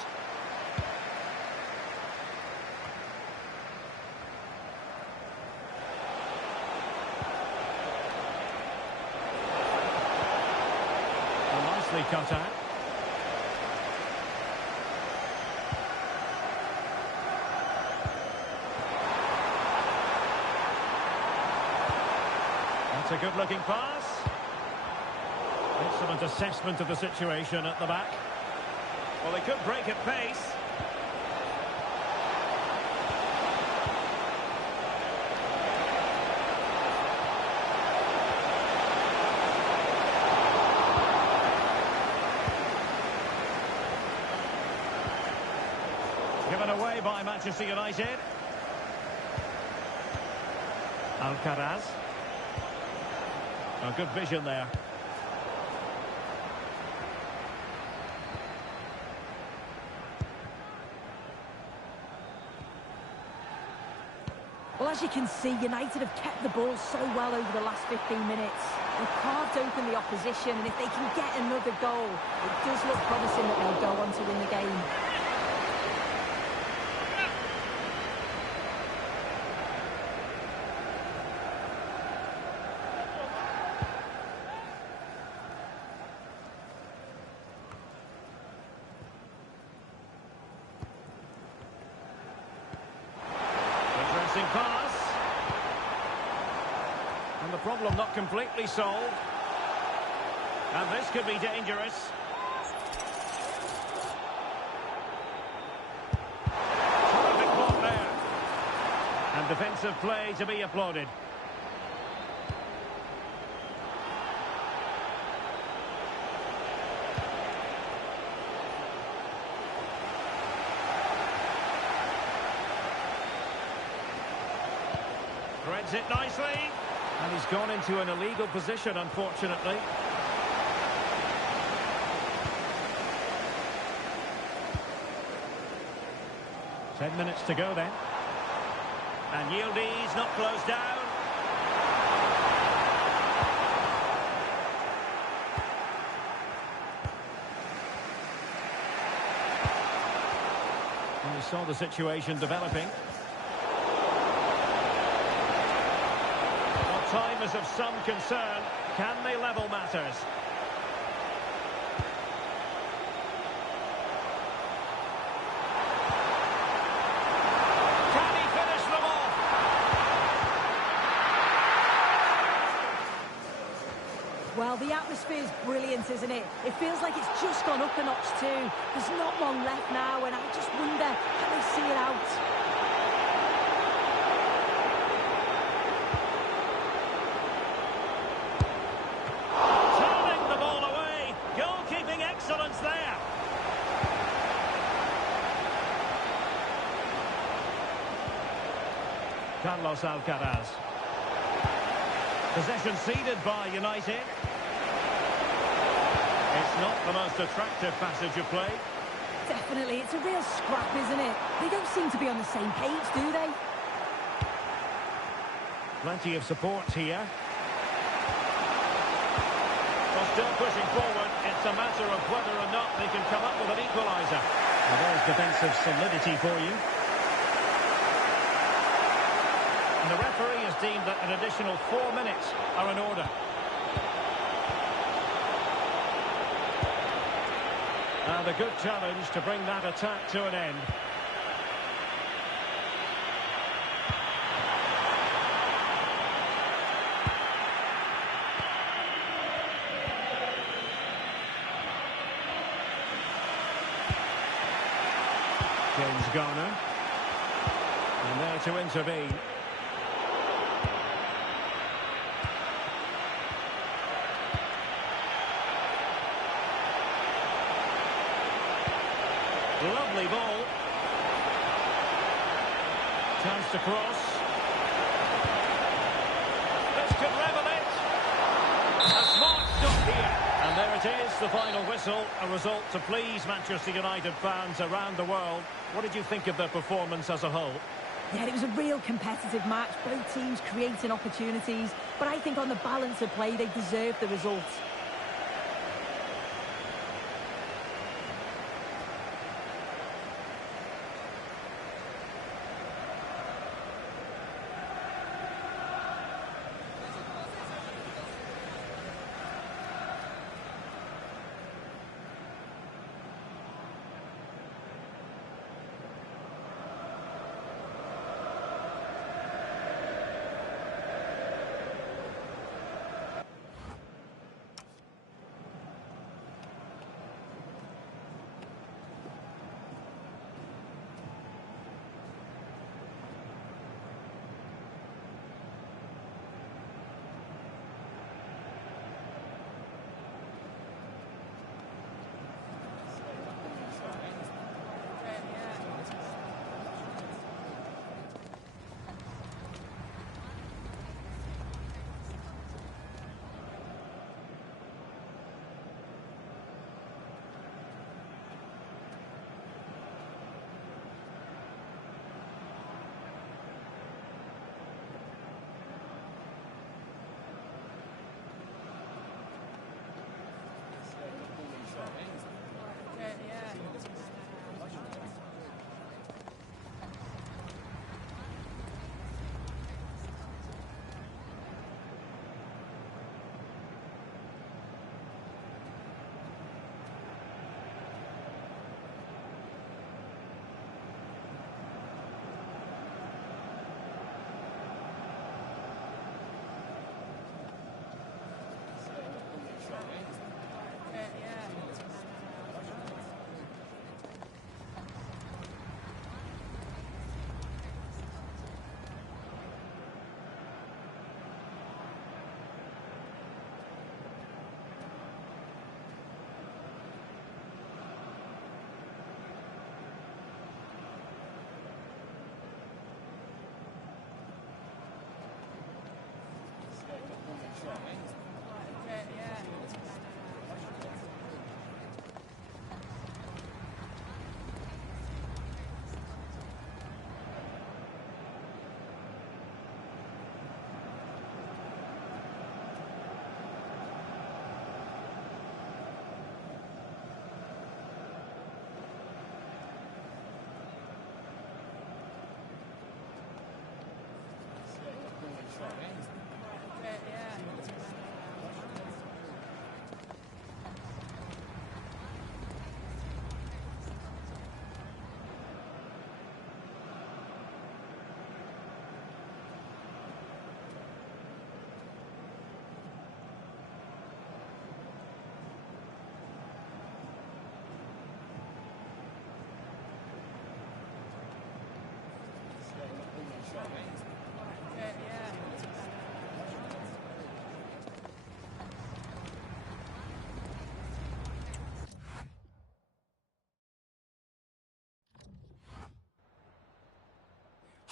Well, nicely cut out. That's a good-looking pass. Excellent assessment of the situation at the back. Well, they could break at pace. Given away by Manchester United. Alcaraz. Oh, good vision there. Well, as you can see, United have kept the ball so well over the last 15 minutes. They've carved open the opposition, and if they can get another goal, it does look promising that they'll go on to win the game. Pass. And the problem not completely solved. And this could be dangerous. Terrific block there. And defensive play to be applauded. Threads it nicely. And he's gone into an illegal position, unfortunately. Ten minutes to go then. And Yildiz not closed down. And we saw the situation developing. Time is of some concern. Can they level matters? Can he finish them off? Well, the atmosphere is brilliant, isn't it? It feels like it's just gone up a notch too. There's not long left now, and I just wonder, can they see it out? Excellence there. Carlos Alcaraz. Possession ceded by United. It's not the most attractive passage of play. Definitely, it's a real scrap, isn't it? They don't seem to be on the same page, do they? Plenty of support here. Well, still pushing forward. It's a matter of whether or not they can come up with an equaliser. Well, there's defensive solidity for you. And the referee has deemed that an additional 4 minutes are in order. And a good challenge to bring that attack to an end. James Garner. And there to intervene. Lovely ball. Chance to cross. This could level it. A smart stop here. And there it is, the final whistle. A result to please Manchester United fans around the world. What did you think of their performance as a whole? Yeah, it was a real competitive match. Both teams creating opportunities. But I think on the balance of play, they deserved the result.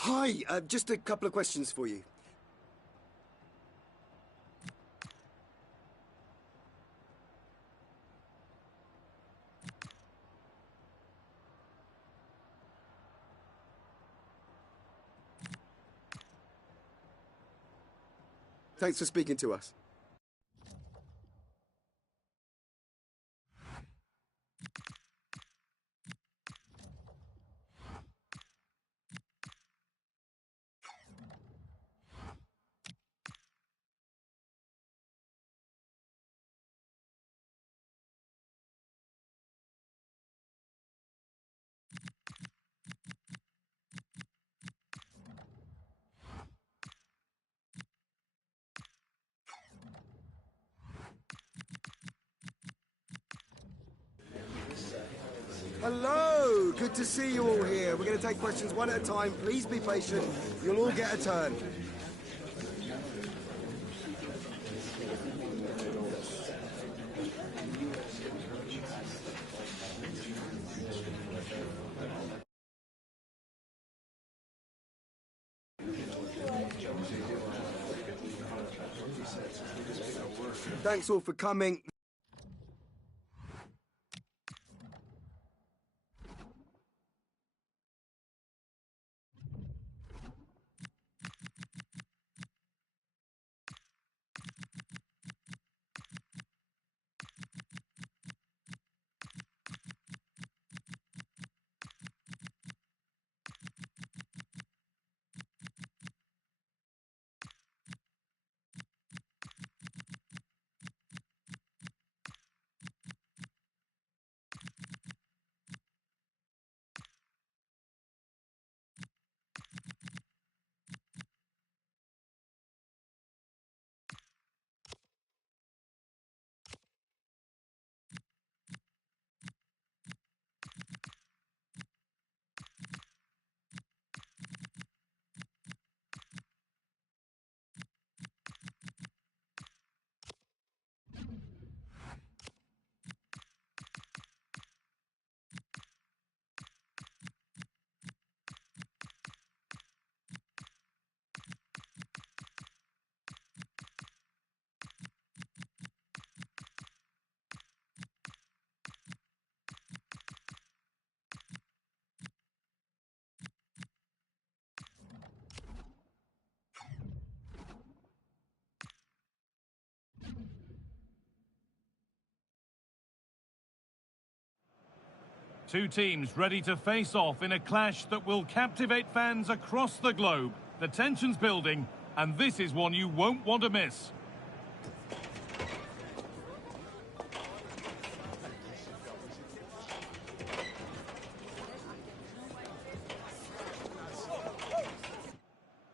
Hi, just a couple of questions for you. Thanks for speaking to us. Hello, good to see you all here. We're going to take questions one at a time. Please be patient. You'll all get a turn. Thanks all for coming. Two teams ready to face off in a clash that will captivate fans across the globe. The tension's building, and this is one you won't want to miss.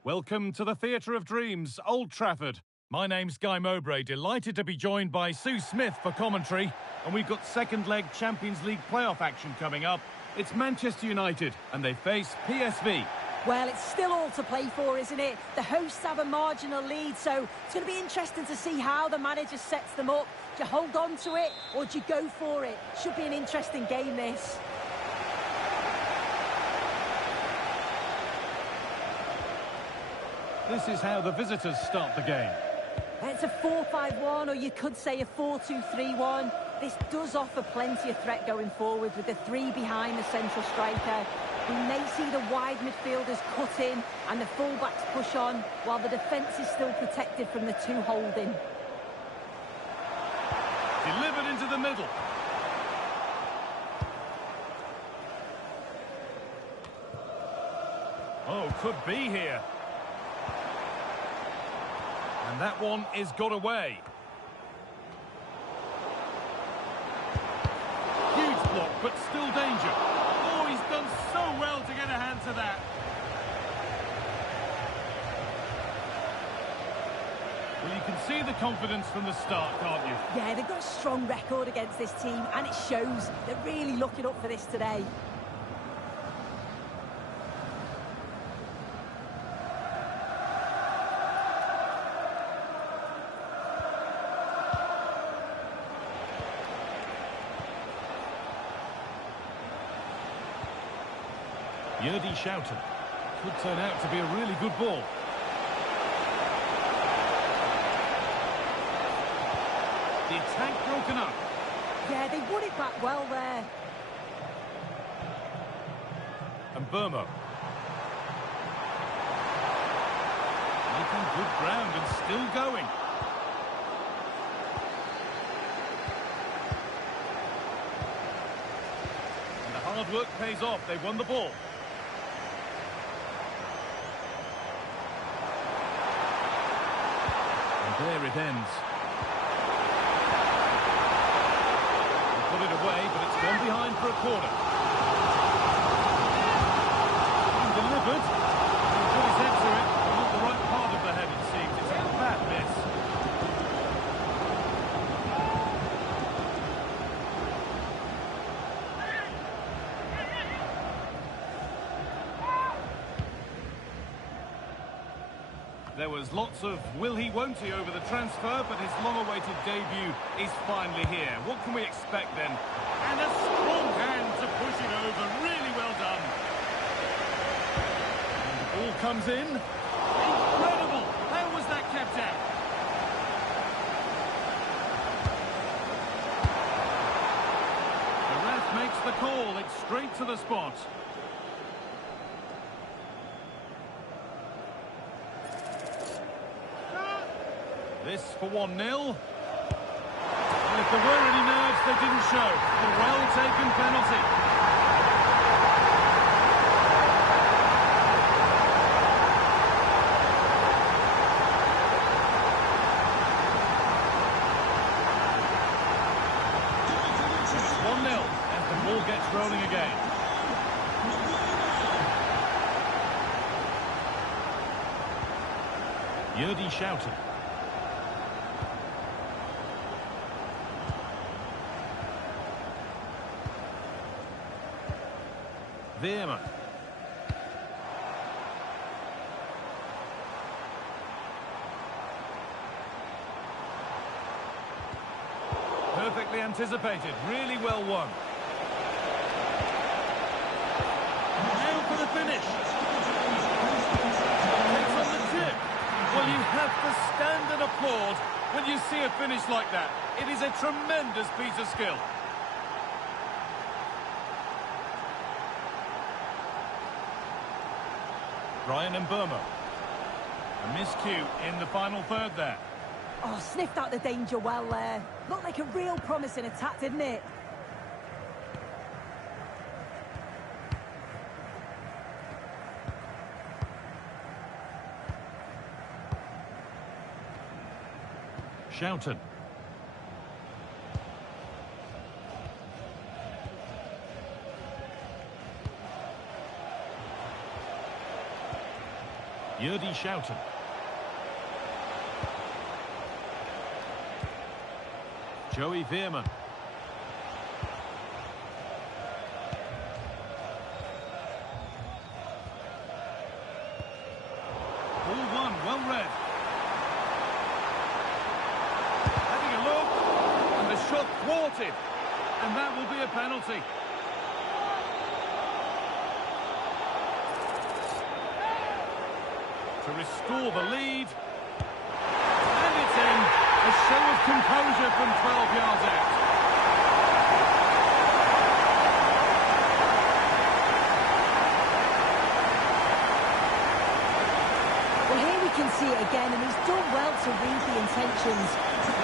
Welcome to the Theatre of Dreams, Old Trafford. My name's Guy Mowbray, delighted to be joined by Sue Smith for commentary. And we've got second leg Champions League playoff action coming up. It's Manchester United, and they face PSV. Well, it's still all to play for, isn't it? The hosts have a marginal lead, so it's going to be interesting to see how the manager sets them up. Do you hold on to it, or do you go for it? Should be an interesting game, this. This is how the visitors start the game. It's a 4-5-1, or you could say a 4-2-3-1. This does offer plenty of threat going forward with the three behind the central striker. We may see the wide midfielders cut in and the full-backs push on, while the defence is still protected from the two holding. Delivered into the middle. Oh, could be here. And that one is got away. Huge block, but still danger. Oh, he's done so well to get a hand to that. Well, you can see the confidence from the start, can't you? Yeah, they've got a strong record against this team, and it shows. They're really looking up for this today. Yerdy Schouten. Could turn out to be a really good ball. The attack broken up. Yeah, they won it back well there. And Burmo. Making good ground and still going. And the hard work pays off. They've won the ball. And there it ends. They put it away, but it's gone behind for a corner. Delivered. He put his head to it, but not the right part of the head, it seems. It's a bad miss. There was lots of will he, won't he over the transfer, but his long-awaited debut is finally here. What can we expect then? And a strong hand to push it over. Really well done. Ball comes in. Incredible! How was that kept out? The ref makes the call. It's straight to the spot. This for 1-0. And if there were any nerves, they didn't show. A well-taken penalty. Ball gets rolling again. Yurdi shouted. Veerman. Perfectly anticipated, really well won. For the finish. Takes on the tip. Well, you have to stand and applaud when you see a finish like that. It is a tremendous piece of skill. Brian and Burmo. A miscue in the final third there. Oh, sniffed out the danger well there. Looked like a real promising attack, didn't it? Shouted. Yurdi shouted. Joey Veerman. Ball one, well read. Shot thwarted, and that will be a penalty. To restore the lead, and it's in. A show of composure from 12 yards out. Well, here we can see it again, and he's done well to read the intentions.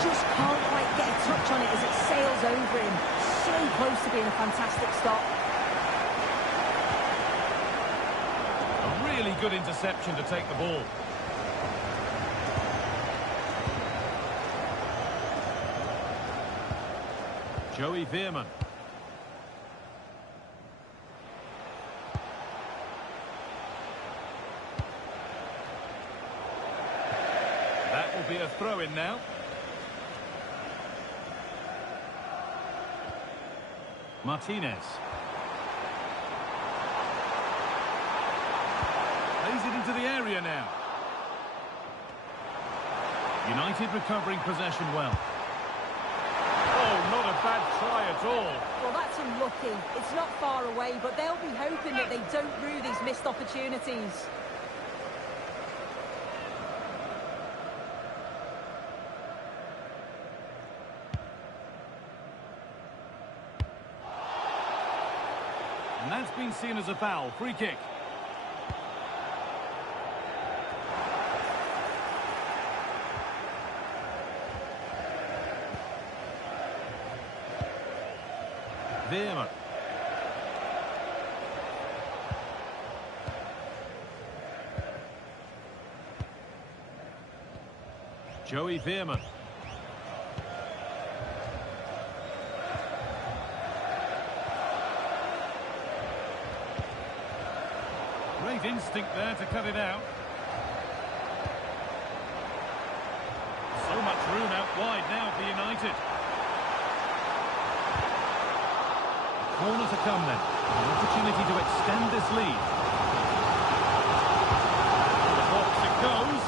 Just can't quite get a touch on it as it sails over him. So close to being a fantastic stop. A really good interception to take the ball. Joey Veerman. That will be a throw-in now. Martinez. Plays it into the area now. United recovering possession well. Oh, not a bad try at at all. Well, that's unlucky. It's not far away, but they'll be hoping that they don't rue these missed opportunities. And that's been seen as a foul. Free kick. Veerman. Joey Veerman. Great instinct there to cut it out. So much room out wide now for United. Corner to come then. An opportunity to extend this lead. To the box it goes.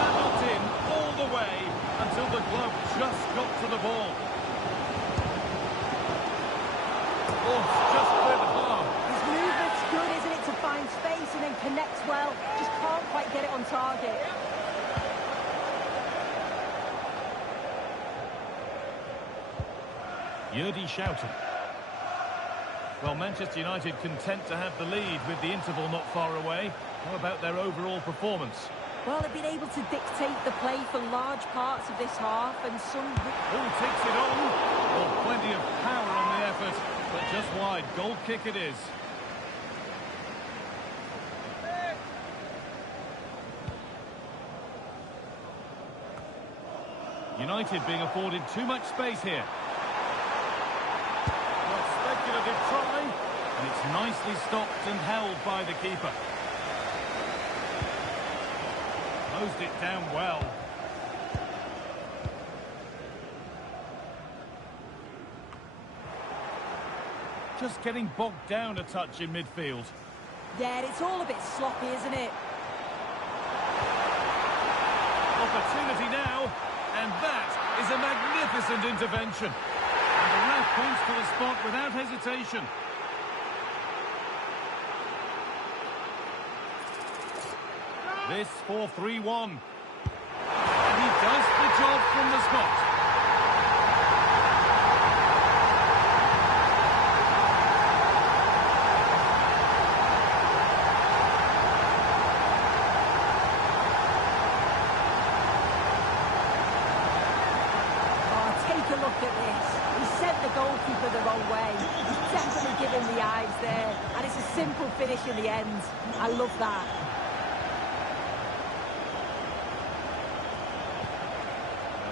And not in all the way until the glove just got to the ball. Oh, just cleared the bar. His movement's good, isn't it, to find space and then connects well. Just can't quite get it on target. Yerdy Schouten. Well, Manchester United content to have the lead with the interval not far away. How about their overall performance? Well, they've been able to dictate the play for large parts of this half and some... Oh, takes it on. Oh, plenty of power on the effort, but just wide. Goal kick it is. United being afforded too much space here. Speculative try, and it's nicely stopped and held by the keeper. Closed it down well. Just getting bogged down a touch in midfield. Yeah, it's all a bit sloppy, isn't it? Opportunity now, and that is a magnificent intervention. And the ref points to the spot without hesitation. This 4-3-1. And he does the job from the spot. Take a look at this. He sent the goalkeeper the wrong way. He's definitely given the eyes there. And it's a simple finish in the end. I love that.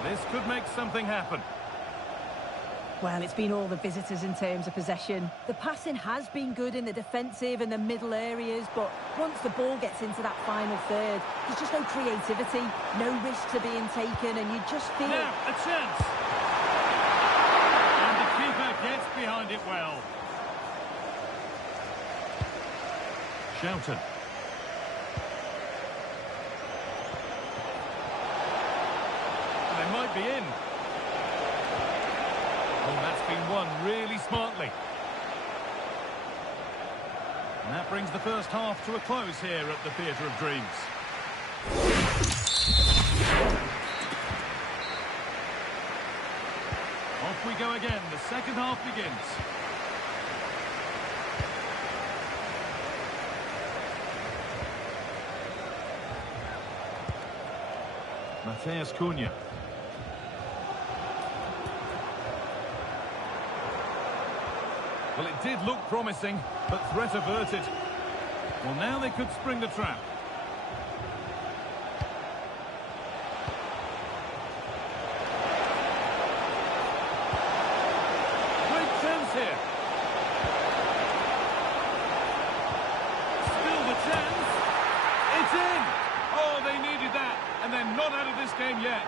This could make something happen. Well, it's been all the visitors in terms of possession. The passing has been good in the defensive and the middle areas, but once the ball gets into that final third, there's just no creativity, no risks are being taken, and you just feel... Now, a chance! And the keeper gets behind it well. Schouten. They might be in. Oh, that's been won really smartly. And that brings the first half to a close here at the Theatre of Dreams. Off we go again. The second half begins. Matheus Cunha. Well, it did look promising, but threat averted. Well, now they could spring the trap. Great chance here. Still the chance. It's in. Oh, they needed that, and they're not out of this game yet.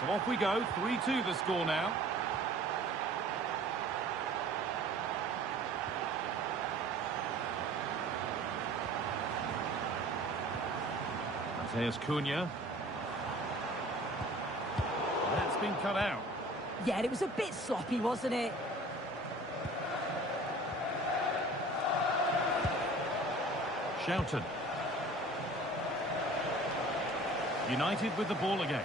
So off we go. 3-2 the score now. Matheus Cunha. That's been cut out. Yeah, it was a bit sloppy, wasn't it? Shoughton. United with the ball again.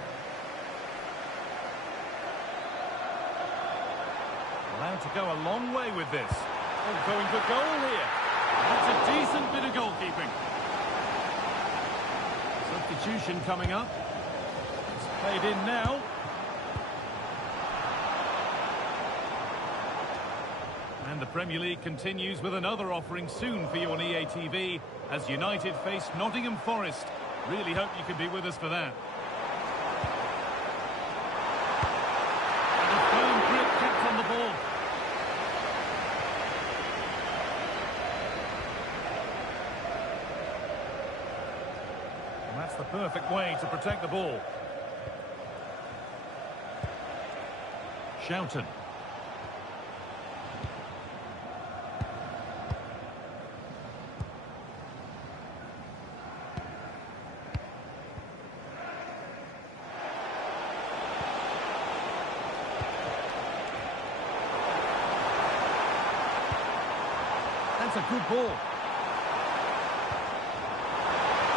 Allowed to go a long way with this. Oh, going for goal here. That's a decent bit of goalkeeping. Substitution coming up. It's played in now. And the Premier League continues with another offering soon for you on EA TV as United face Nottingham Forest. Really hope you can be with us for that. And a firm grip kept on the ball. And that's the perfect way to protect the ball. Shoughton. That's a good ball.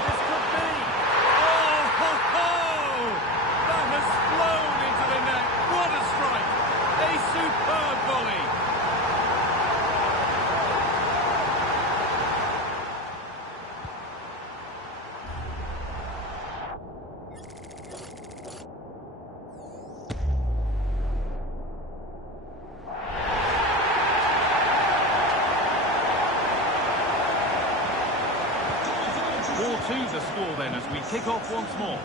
This could be. Oh, ho, ho! That has flown into the net. What a strike! A superb volley. To the score then as we kick off once more.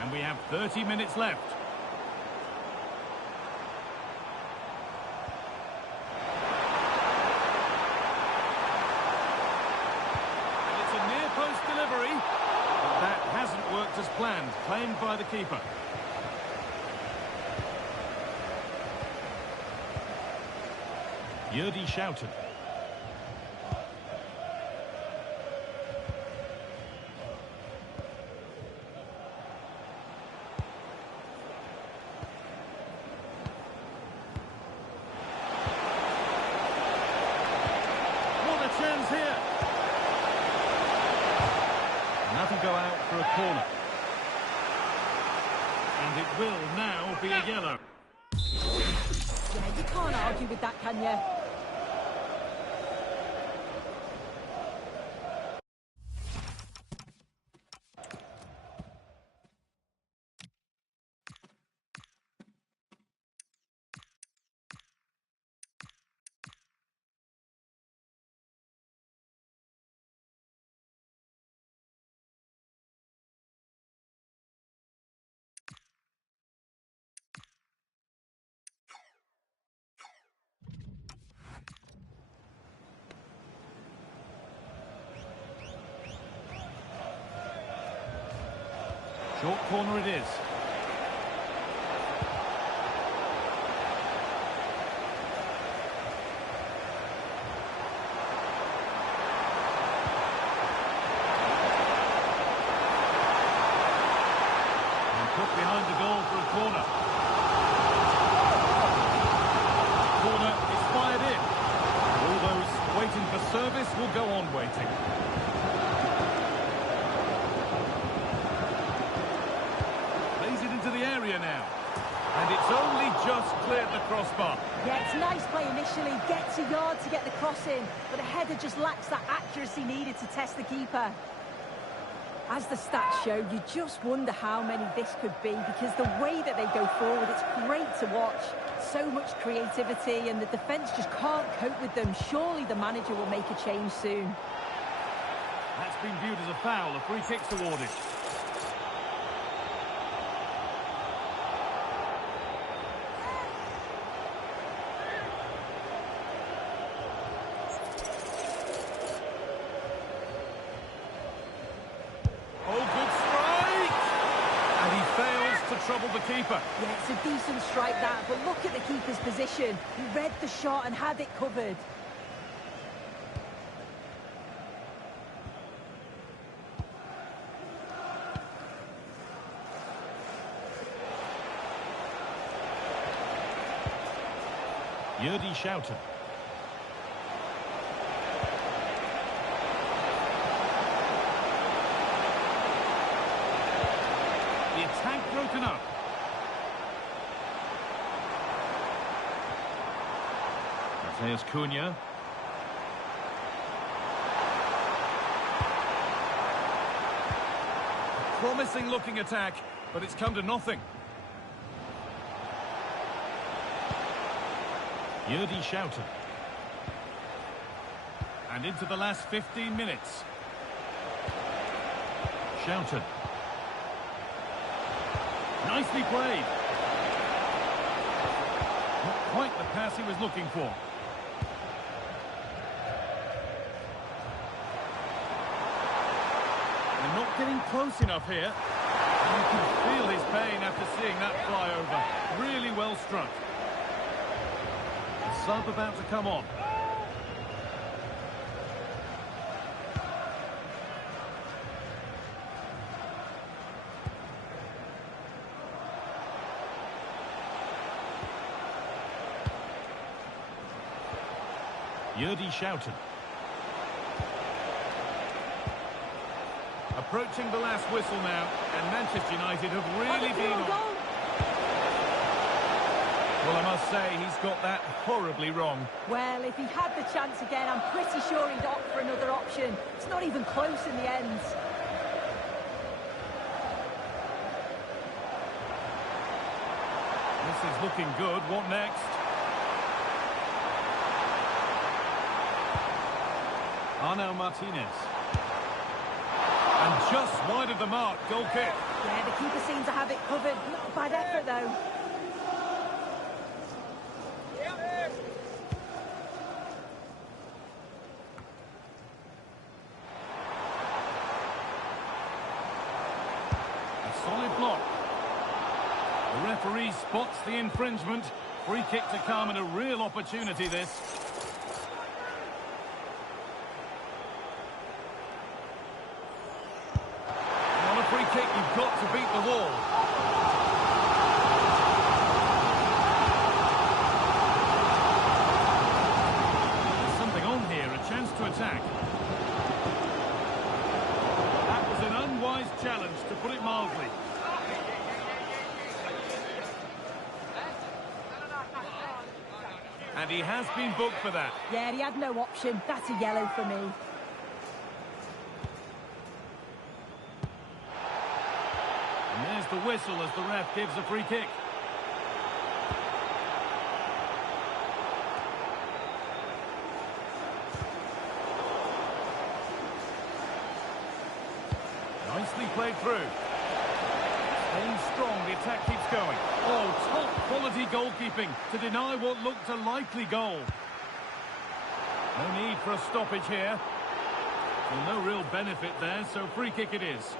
And we have 30 minutes left. And it's a near post delivery, but that hasn't worked as planned, claimed by the keeper. Yurdi Shoughton. Chance here. And that'll go out for a corner. And it will now be a yellow. Yeah, you can't argue with that, can you? Short corner it is. And put behind the goal for a corner. Corner is fired in. All those waiting for service will go on waiting. Into the area now, and it's only just cleared the crossbar. Yeah, it's nice play initially, gets a yard to get the cross in, but the header just lacks that accuracy needed to test the keeper. As the stats show, you just wonder how many this could be, because the way that they go forward, it's great to watch. So much creativity, and the defence just can't cope with them. Surely the manager will make a change soon. That's been viewed as a foul. A free kick's awarded. Trouble the keeper. Yeah, it's a decent strike that, but look at the keeper's position. He read the shot and had it covered. Yurdi Schouten. The attack broken up. Mateus Cunha. Promising looking attack, but it's come to nothing. Yurdi Schouten. And into the last 15 minutes. Schouten. Nicely played. Not quite the pass he was looking for. They're not getting close enough here. And you can feel his pain after seeing that fly over. Really well struck. The sub about to come on. Yurdi Schouten. Approaching the last whistle now, and Manchester United have really been on. Well, I must say, he's got that horribly wrong. Well, if he had the chance again, I'm pretty sure he'd opt for another option. It's not even close in the end. This is looking good. What next? Arnau Martinez. And just wide of the mark, goal kick. Yeah, the keeper seems to have it covered. Not a bad effort, though. A solid block. The referee spots the infringement. Free kick to come and a real opportunity, this. Free kick, you've got to beat the wall. There's something on here, a chance to attack. That was an unwise challenge, to put it mildly. And he has been booked for that. Yeah, he had no option. That's a yellow for me. And there's the whistle as the ref gives a free kick. Nicely played through. Staying strong, the attack keeps going. Oh, top quality goalkeeping to deny what looked a likely goal. No need for a stoppage here. Well, no real benefit there, so free kick it is.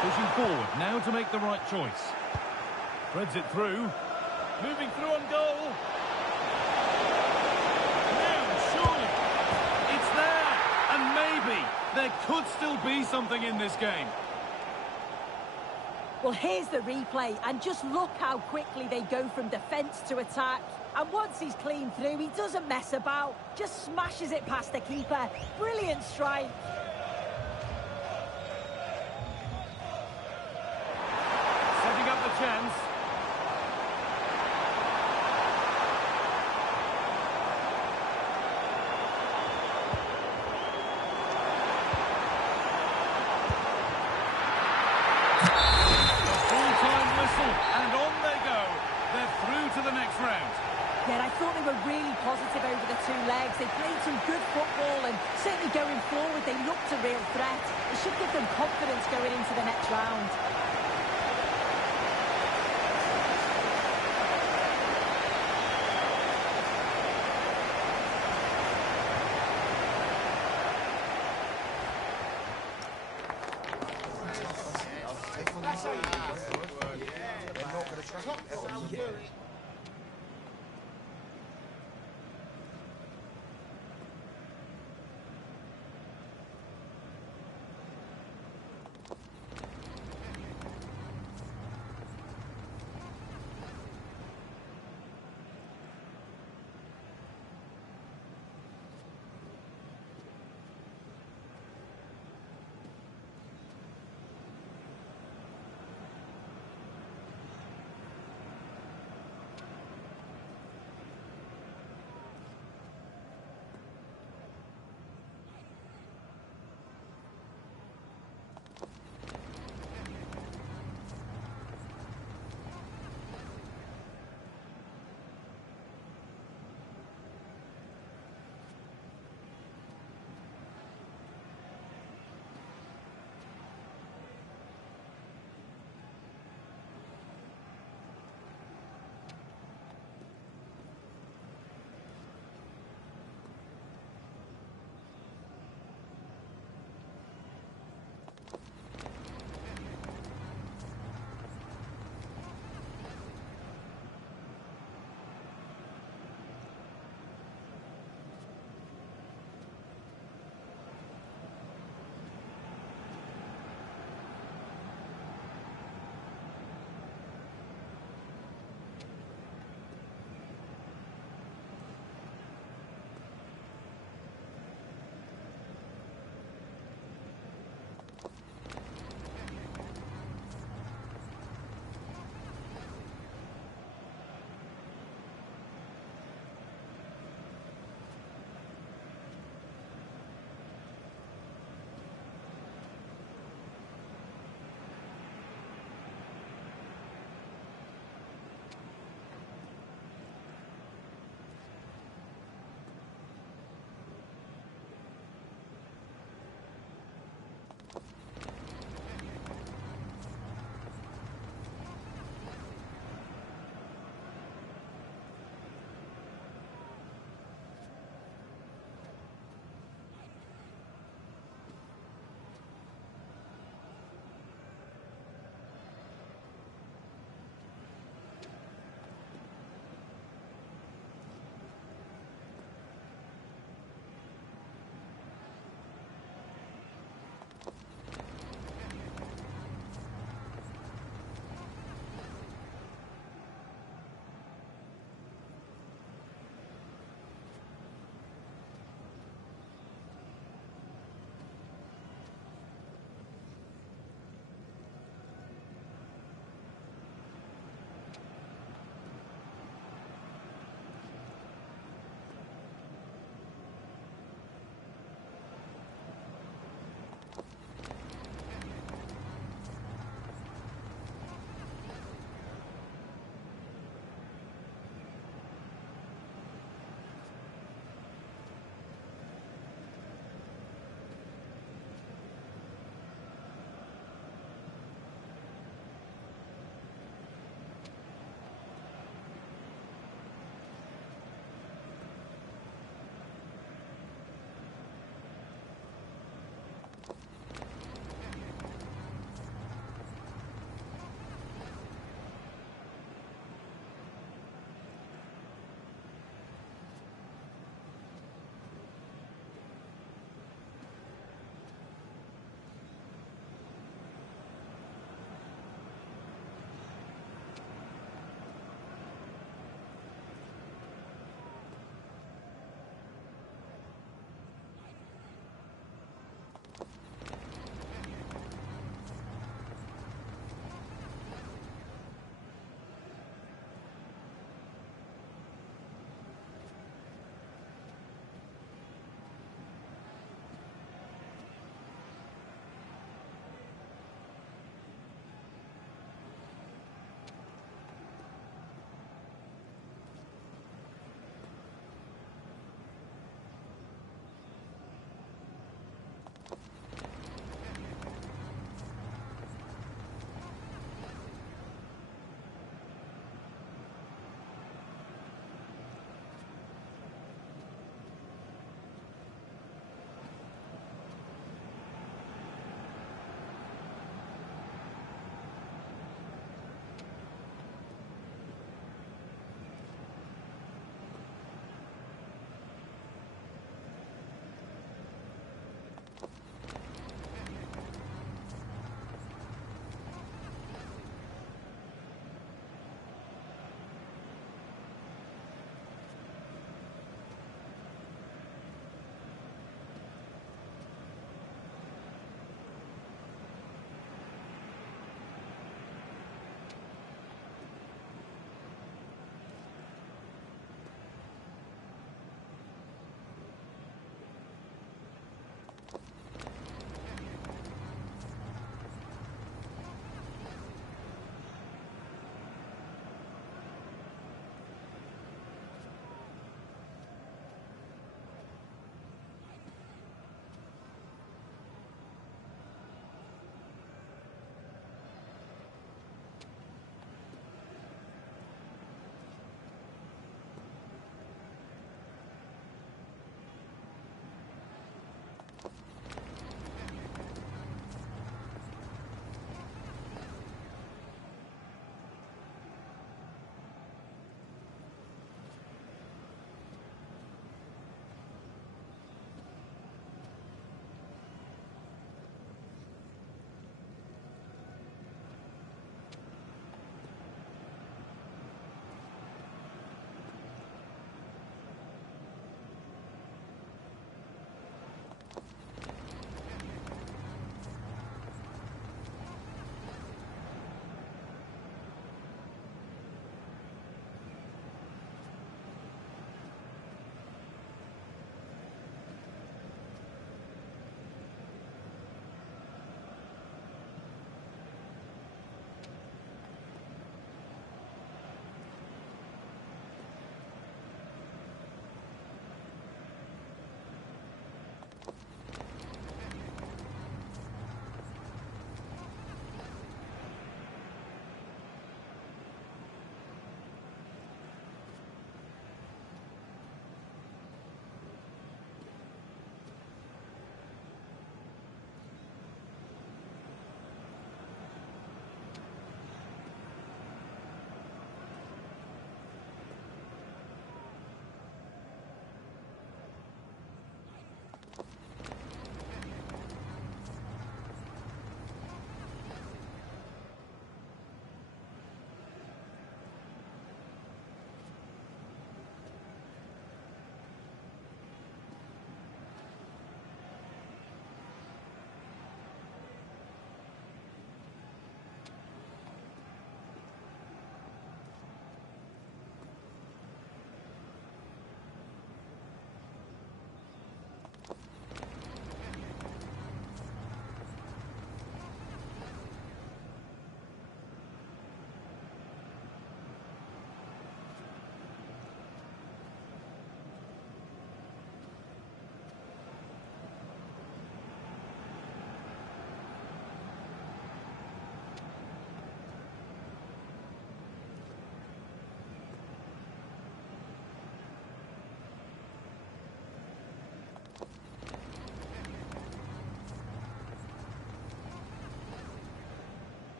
Pushing forward, now to make the right choice. Threads it through. Moving through on goal. Now, surely. It's there. And maybe there could still be something in this game. Well, here's the replay, and just look how quickly they go from defence to attack. And once he's clean through, he doesn't mess about, just smashes it past the keeper. Brilliant strike. Setting up the chance. And on they go. They're through to the next round. Yeah, I thought they were really positive over the two legs. They played some good football and certainly going forward they looked a real threat. It should give them confidence going into the next round.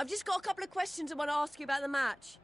I've just got a couple of questions I want to ask you about the match.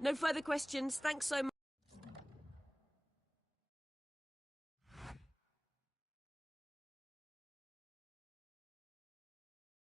No further questions. Thanks so much.